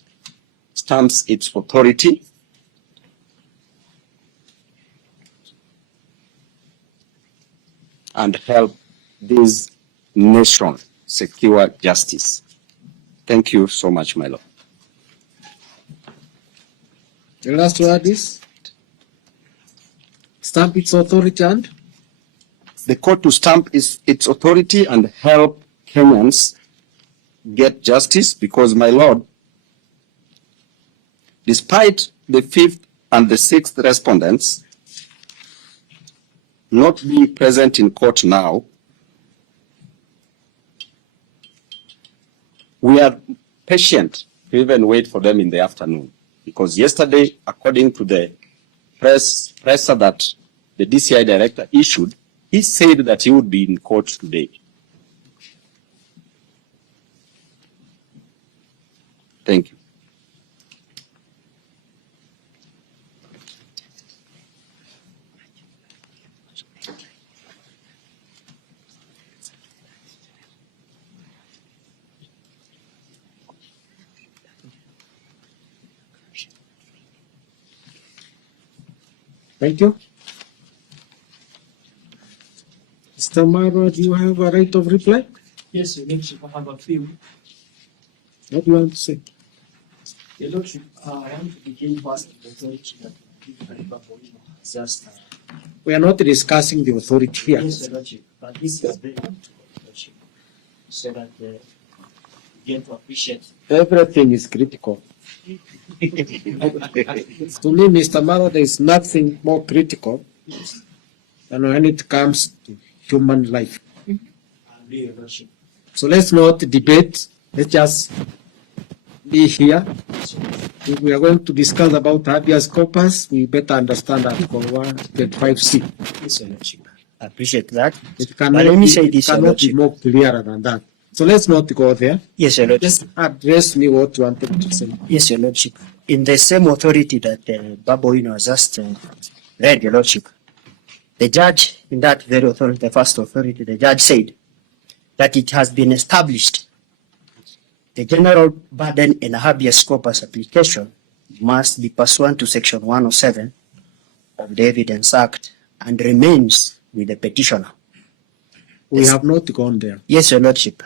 stamps its authority and help this nation secure justice. Thank you so much, my lord. The last word is stamp its authority and The court to stamp its authority and help Kenyans get justice, because, my lord, despite the 5th and the 6th respondents not being present in court now, we are patient to even wait for them in the afternoon, because yesterday, according to the presser that the DCI director issued, he said that he would be in court today. Thank you. thank you. Mr. Maro, do you have a right of reply? Yes, Your Lordship, I have a few. What do you want to say? Your Lordship, I want to begin first with the authority that just We are not discussing the authority here. yes, Your Lordship, but this is very important, Your Lordship, so that you get to appreciate. Everything is critical. To me, Mr. Maro, there is nothing more critical than when it comes to human life. I agree, Your Lordship. So let's not debate. Let's just be here. If we are going to discuss about habeas corpus, we better understand Article 125C. Yes, Your Lordship. I appreciate that. It cannot, let me be, say it this, Your cannot be Lordship. more clearer than that. So let's not go there. Yes, Your Lordship. Just address me what you wanted to say. Yes, Your Lordship. In the same authority that Baboino has just read, Your Lordship, the judge in that very authority, the first authority, the judge said that it has been established the general burden in a habeas corpus application must be pursuant to Section 107 of the Evidence Act and remains with the petitioner. We have not gone there. Yes, Your Lordship.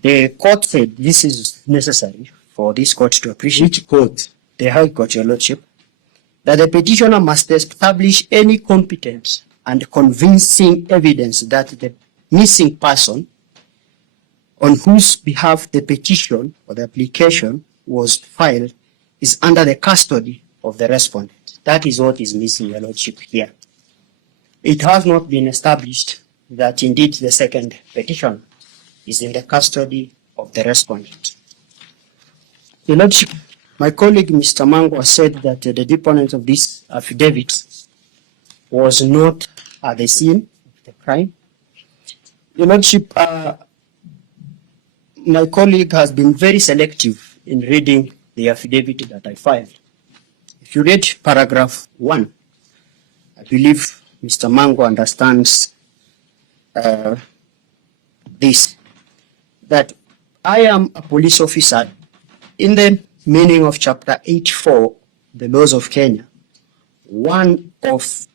The court said this is necessary for this court to appreciate. Which court? The High Court, Your Lordship, that the petitioner must establish any competent and convincing evidence that the missing person on whose behalf the petition or the application was filed is under the custody of the respondent. That is what is missing, Your Lordship, here. it has not been established that indeed the second petition is in the custody of the respondent. Your Lordship, my colleague Mr. Mangwa said that the deponent of this affidavit was not at the scene of the crime. Your Lordship, my colleague has been very selective in reading the affidavit that I filed. If you read paragraph 1, I believe Mr. Mango understands this, that I am a police officer in the meaning of chapter 84, the laws of Kenya, one of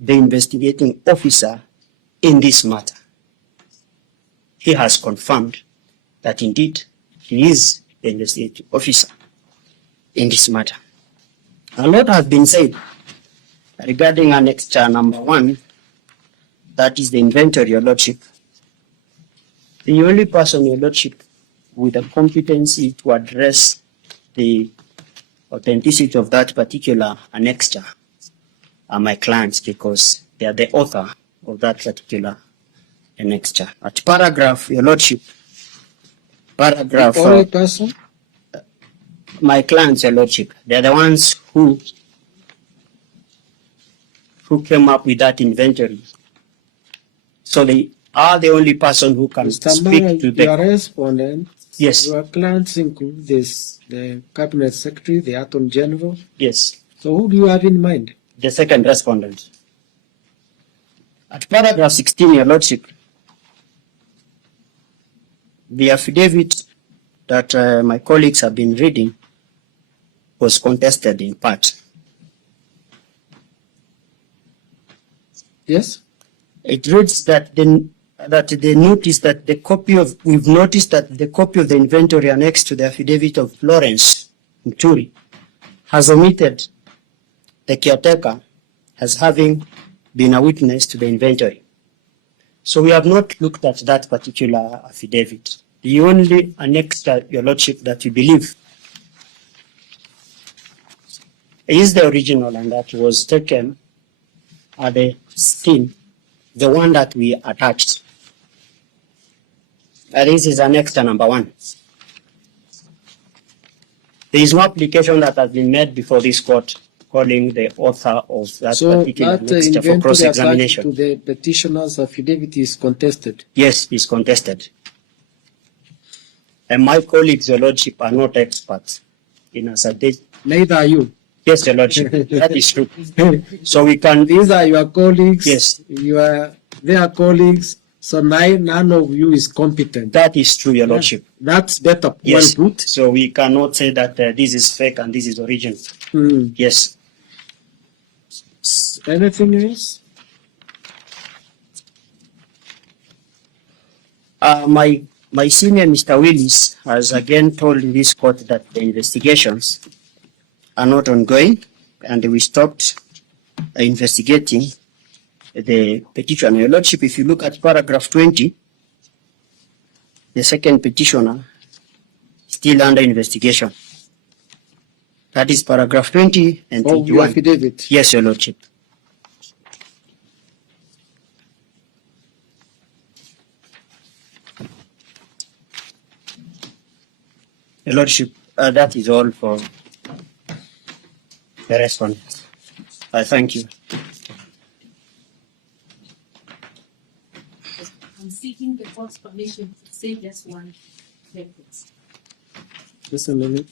the investigating officer in this matter. He has confirmed that indeed he is the investigating officer in this matter. A lot has been said regarding annexure number 1, that is the inventory, Your Lordship. The only person, Your Lordship, with the competency to address the authenticity of that particular annexure are my clients, because they are the author of that particular annexure. At paragraph, Your Lordship, paragraph... Only person? My clients, Your Lordship, they are the ones who came up with that inventory. So they are the only person who can Mr. speak Mara, to the... your respondent, Yes. your clients include this, the Cabinet Secretary, the Attorney General. Yes. So who do you have in mind? The second respondent. At paragraph 16, Your Lordship, the affidavit that my colleagues have been reading was contested in part. Yes? It reads that they noticed that the copy of, we've noticed that the copy of the inventory annexed to the affidavit of Florence Mturi has omitted the caretaker as having been a witness to the inventory. So we have not looked at that particular affidavit. The only annexure, Your Lordship, that we believe is the original and that was taken at the scene, the one that we attached. This is annexure number 1. There is no application that has been made before this court calling the author of that particular annexure for cross-examination. To the petitioner's affidavit is contested. Yes, it's contested. And my colleagues, Your Lordship, are not experts in ascertaining. Neither are you. Yes, Your Lordship, that is true. So we can... These are your colleagues. Yes. You are their colleagues. So none of you is competent. That is true, Your Lordship. That's better. Yes. Well put. So we cannot say that this is fake and this is original. Yes. Anything else? My senior, Mr. Willis, has again told this court that the investigations are not ongoing and we stopped investigating the petition. Your Lordship, if you look at paragraph 20, the second petitioner still under investigation. That is paragraph 20 and 21. Of your affidavit? Yes, Your Lordship. Your Lordship, that is all for the respondents. I thank you. I'm seeking the court's permission to say just one sentence. Just a minute.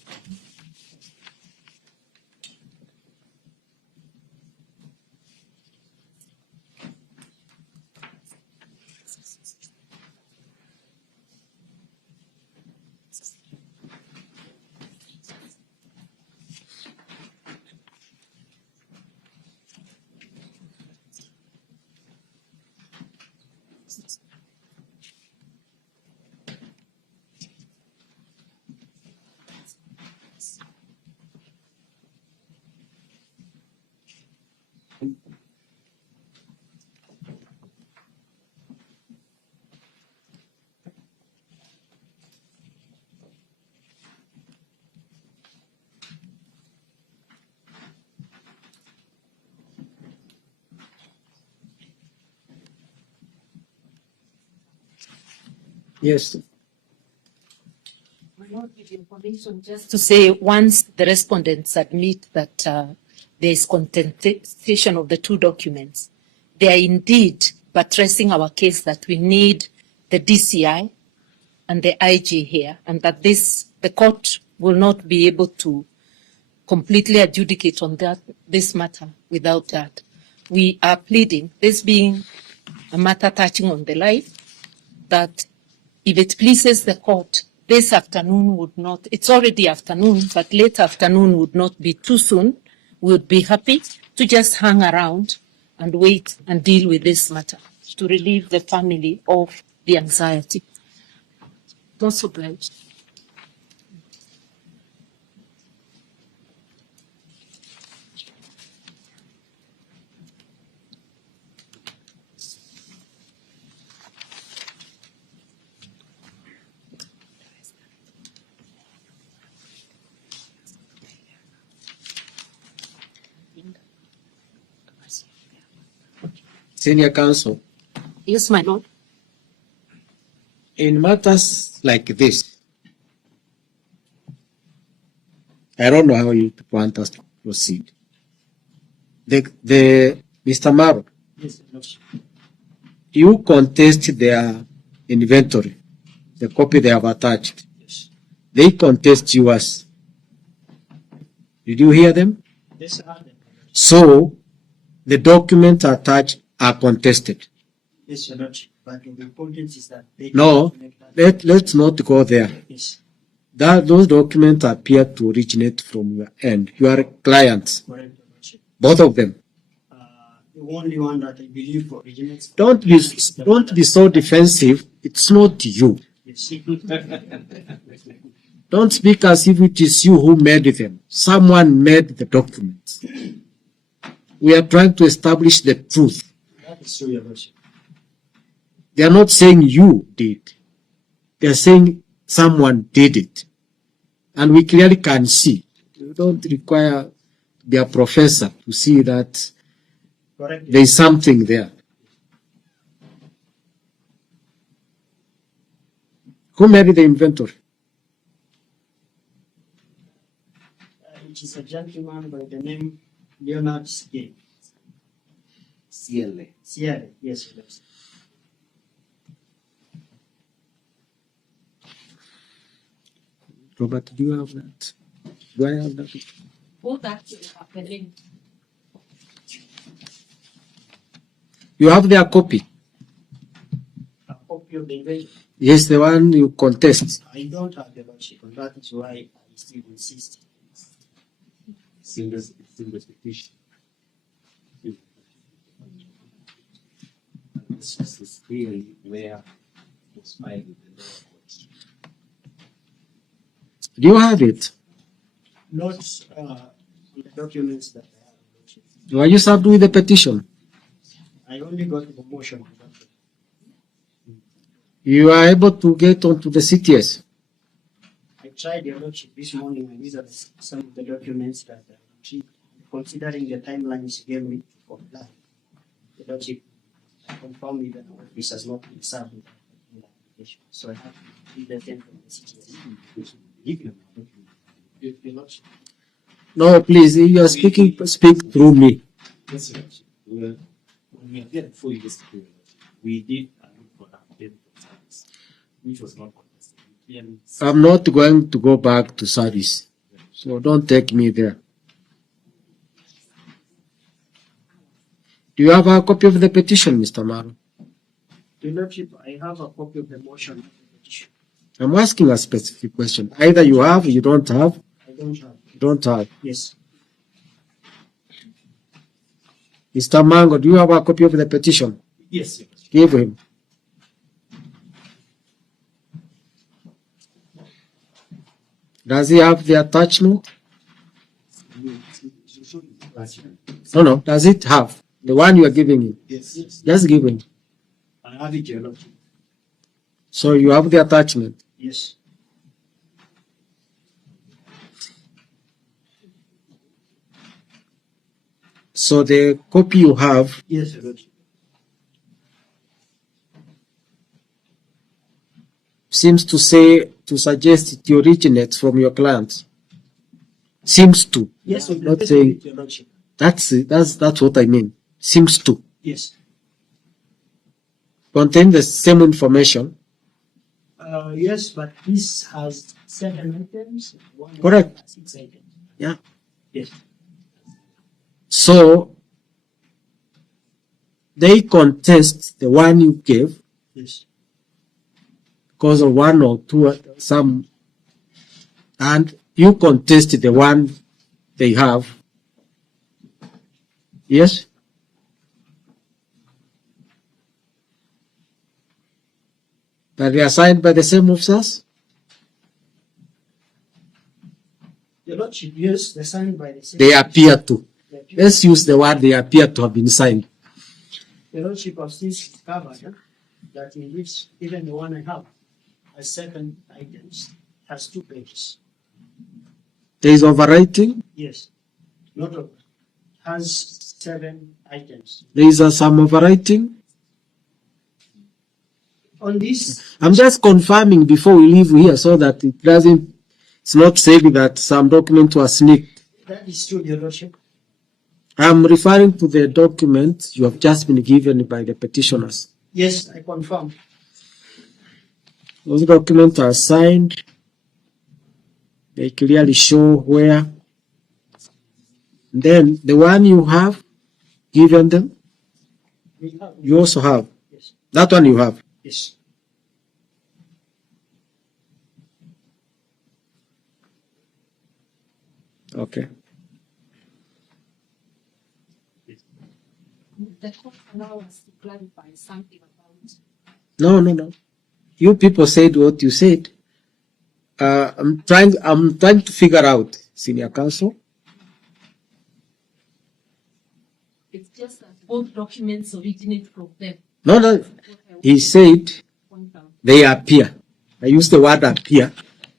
Yes. My Lord, with information, just to say, once the respondents admit that there is contestation of the two documents, they are indeed buttressing our case that we need the DCI and the IG here, and that the court will not be able to completely adjudicate on this matter without that. We are pleading, this being a matter touching on the life, that if it pleases the court, this afternoon would not, it's already afternoon, but late afternoon would not be too soon. We would be happy to just hang around and wait and deal with this matter to relieve the family of the anxiety. Most obliged. Senior counsel, Yes, my lord. in matters like this, I don't know how you want us to proceed. The Mr. Maro, Yes, Your Lordship. you contest their inventory, the copy they have attached. Yes. They contest yours. Did you hear them? Yes, I have them. So the documents attached are contested. Yes, Your Lordship. But the important is that they No, connect that. let's not go there. Yes, Those documents appear to originate from your end. You are clients, correct, Your Lordship. both of them. The only one that I believe originates. Don't be so defensive. It's not you. Yes. Don't speak as if it is you who made them. Someone made the documents. We are trying to establish the truth. That is true, Your Lordship. They are not saying you did. They are saying someone did it. And we clearly can see. You don't require to be a professor to see that Correct. there is something there. Who made the inventory? It is a gentleman by the name Leonard Skin. CLA. Sierra, yes, Your Lordship. Robert, do you have that? Do I have that? Both actually happening. You have their copy. A copy of the inventory. Yes, the one you contest. I don't have the Lordship, and that is why I still insist. Single petition. This is clearly where it was filed with the lower court. Do you have it? Not the documents that I have, Your Lordship. Were you served with the petition? I only got the motion. You are able to get onto the CTS. I tried, Your Lordship, this morning. I used some of the documents that I retrieved, considering the timelines you gave me for that. Your Lordship, I confirm with the office has not been served with the application. So I have to read the same from the CTS. Your Lordship. No, please, you are speak through me. Yes, Your Lordship. When we appeared before you yesterday, we did look for an update of service, which was not contested. We clearly said I'm not going to go back to service. So don't take me there. Do you have a copy of the petition, Mr. Maro? Your Lordship, I have a copy of the motion of the petition. I'm asking a specific question. Either you have, you don't have, I don't have. you don't have. Yes. Mr. Mango, do you have a copy of the petition? yes, Your Lordship. Give him. Does he have the attachment? No. Does it have? The one you are giving him. Yes. Yes. Just give him. I have it, Your Lordship. So you have the attachment. Yes. So the copy you have, Yes, Your Lordship. seems to suggest it originates from your client. Seems to. Yes, I'm not saying Your Lordship. that's what I mean. Seems to Yes. contain the same information. Yes, but this has 7 items. One Correct. has 6 items. Yeah. Yes. So they contest the one you gave Yes. because of one or two some, and you contest the one they have. Yes. That they are signed by the same officers. Your Lordship, yes, they're signed by the same. They appear to. Let's use the word they appear to have been signed. Your Lordship, I've since discovered that in which even the one I have has 7 items, has 2 pages. There is overwriting. Yes. Not of has 7 items. There is some overwriting. On this, I'm just confirming before we leave here so that it's not saying that some document was sneaked. that is true, Your Lordship. I'm referring to the document you have just been given by the petitioners. Yes, I confirm. Those documents are signed. They clearly show where. Then the one you have given them, We have. you also have. Yes. That one you have. Yes. Okay. The court allow us to clarify something about. No. You people said what you said. I'm trying to figure out, senior counsel. It's just that both documents originate from them. No. He said they appear. I used the word appear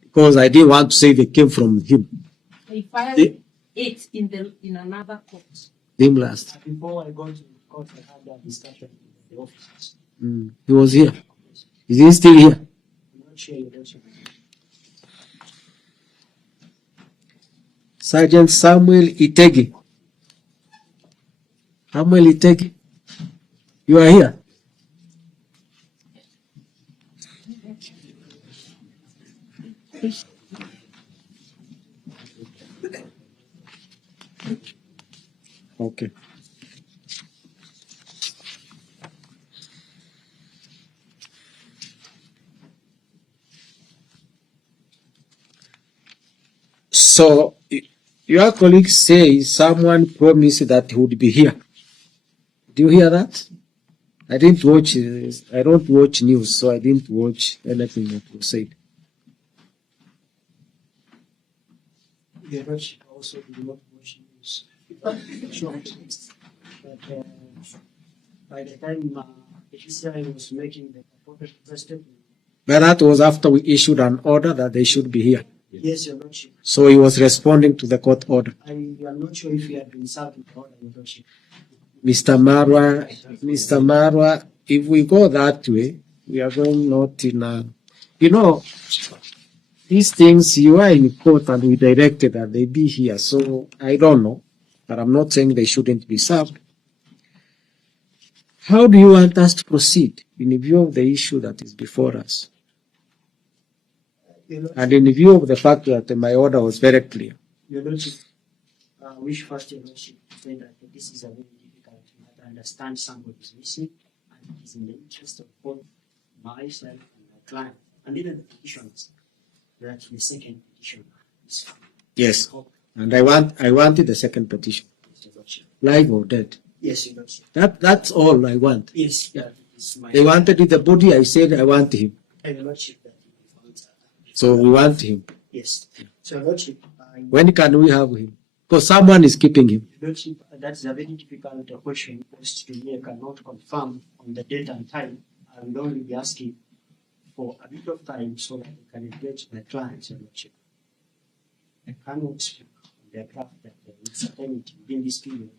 because I didn't want to say they came from him. They filed it in another court. Him last. Before I go to court, I had a discussion with the officers. He was here. Is he still here? I'm not sure, Your Lordship. Sergeant Samuel Itegi. Samuel Itegi, you are here. Okay. So your colleague says someone promised that he would be here. Do you hear that? I didn't watch. I don't watch news, so I didn't watch anything that was said. Your Lordship also did not watch news. Sure. But by the time the PCI was making the purported statement, But that was after we issued an order that they should be here. yes, Your Lordship. So he was responding to the court order. I am not sure if he had been served with the order, Your Lordship. Mr. Marwa, if we go that way, we are going not in a, these things, you are in court and we directed that they be here. So I don't know, but I'm not saying they shouldn't be served. How do you want us to proceed in view of the issue that is before us? Your Lordship, And in view of the fact that my order was very clear. Your Lordship, wish first, Your Lordship, to say that this is a very difficult matter. I understand somebody is missing, and it is in the interest of both myself and my client, and even the petitioners, that the second petition is Yes. And I wanted the second petition, Your Lordship. live or dead. Yes, Your Lordship. That's all I want. Yes, that is my. They wanted the body, I said I want him. Your Lordship, that is So we want him. yes. So, Your Lordship, When can we have him? Because someone is keeping him. Your Lordship, that's a very difficult question posed to me. I cannot confirm on the date and time. I will only be asking for a bit of time so that I can engage my clients, Your Lordship. I cannot speak on their behalf that there is certainty within this period.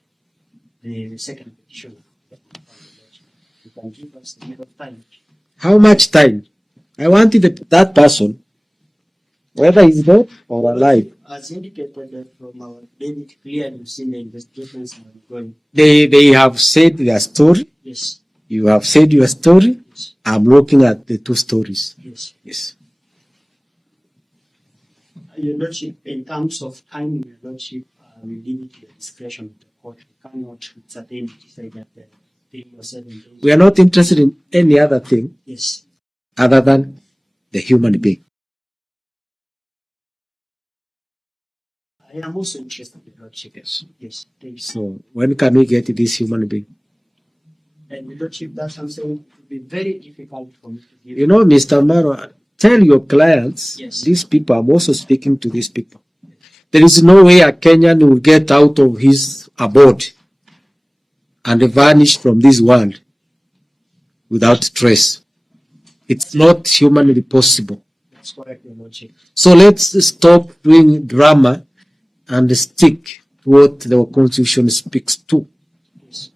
The second petitioner, you can give us a bit of time. How much time? I want that person, whether he's dead or alive. As indicated from our David, clearly you've seen the investigations are ongoing. They have said their story. Yes, You have said your story. yes, I'm looking at the two stories. yes. Yes. Your Lordship, in terms of timing, Your Lordship, we leave it to the discretion of the court. We cannot certainly decide that 3 or 7 days. We are not interested in any other thing Yes, other than the human being. I am also interested in Your Lordship. Yes. Yes, thank you. So when can we get this human being? And Your Lordship, that's something it will be very difficult for me to give. You know, Mr. Maro, tell your clients, Yes. these people, I'm also speaking to these people. There is no way a Kenyan will get out of his abode and vanish from this world without trace. It's not humanly possible. That's correct, Your Lordship. So let's stop doing drama and stick to what the Constitution speaks to. Yes.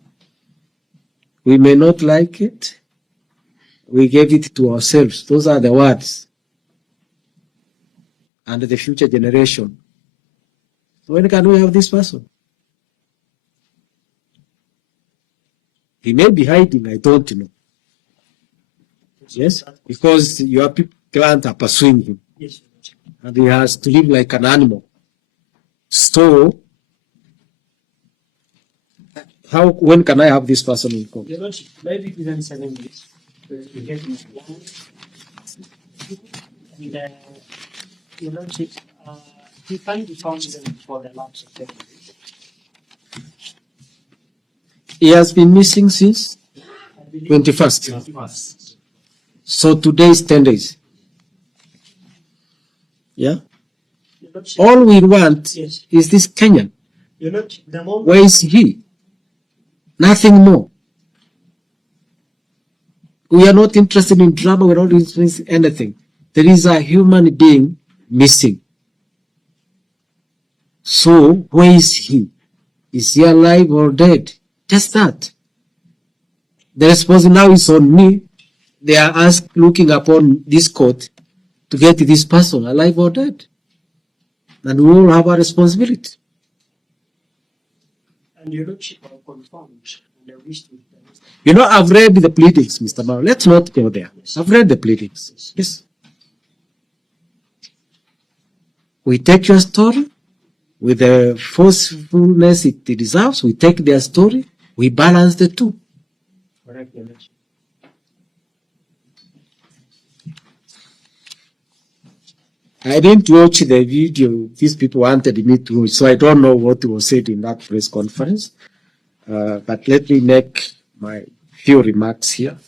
We may not like it. We gave it to ourselves. Those are the words. And the future generation. When can we have this person? He may be hiding, I don't know. Yes? Because your clients are pursuing him. Yes, Your Lordship. And he has to live like an animal. So, when can I have this person in court? Your Lordship, maybe within 7 days, we get my client. And Your Lordship, he can't be found even for the lapse of 7 days. He has been missing since I believe 21st. 21st. So today is 10 days. Yeah? Your Lordship, All we want yes. is this Kenyan. Your Lordship, the moment Where is he? Nothing more. We are not interested in drama. We are not interested in anything. There is a human being missing. So, where is he? Is he alive or dead? Just that. The responsibility now is on me. They are looking upon this court to get this person alive or dead. And we all have a responsibility. and Your Lordship are confirmed, and I wish to. You know, I've read the pleadings, Mr. Mao. Let's not go there. I've read the pleadings. Yes. We take your story with the forcefulness it deserves. We take their story. We balance the two. Correct, Your Lordship. I didn't watch the video these people wanted me to watch, so I don't know what was said in that press conference. But let me make my few remarks here.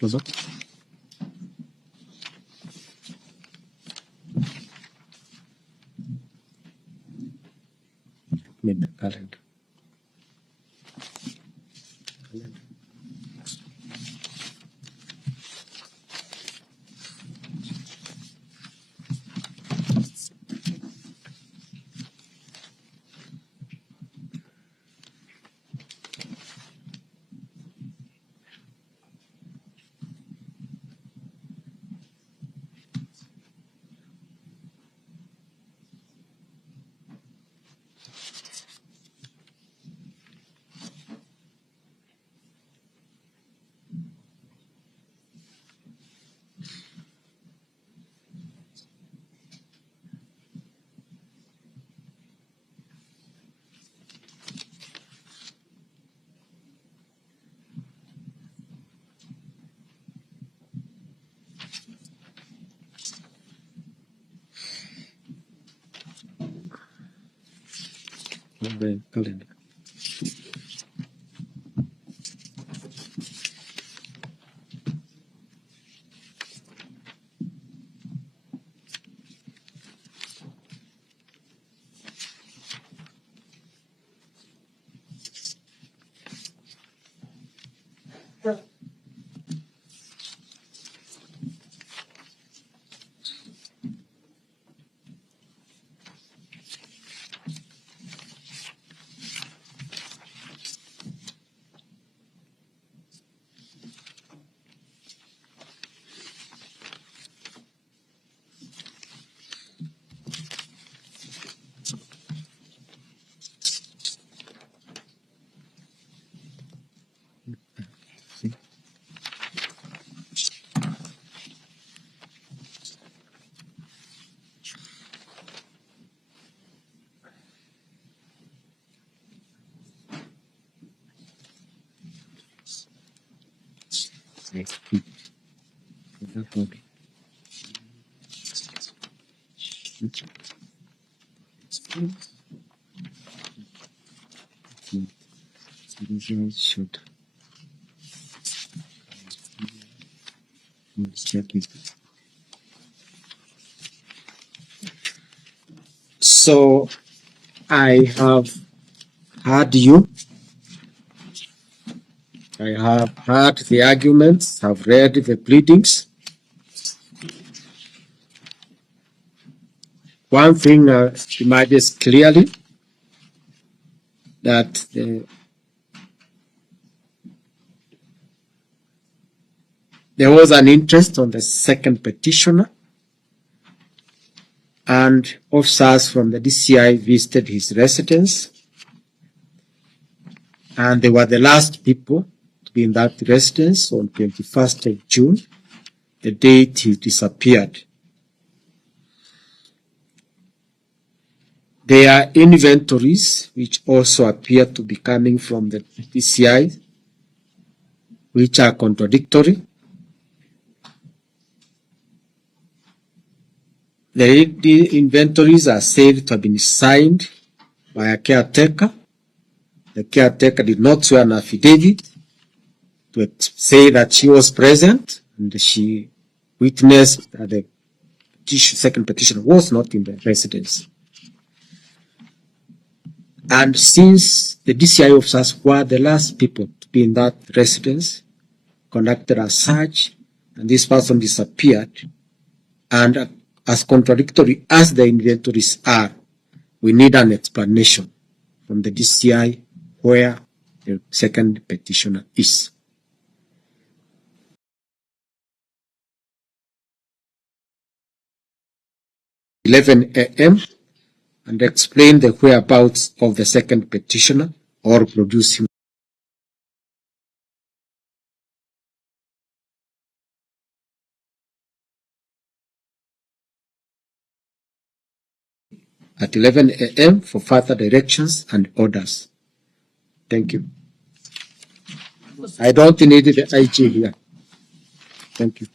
Close up. Mid calendar. The calendar. Shoot. So I have heard you. I have heard the arguments, have read the pleadings. One thing emerges clearly, that there was an interest on the second petitioner, and officers from the DCI visited his residence, and they were the last people to be in that residence on 21st of June, the date he disappeared. There are inventories which also appear to be coming from the DCI, which are contradictory. The inventories are said to have been signed by a caretaker. The caretaker did not swear an affidavit to say that she was present and she witnessed that the second petitioner was not in the residence. And since the DCI officers were the last people to be in that residence, conducted a search, and this person disappeared, and as contradictory as the inventories are, we need an explanation from the DCI where the second petitioner is. (11 a.m. and explain the whereabouts of the second petitioner or produce him. At 11 a.m. for further directions and orders. Thank you. I don't need the IG here. Thank you.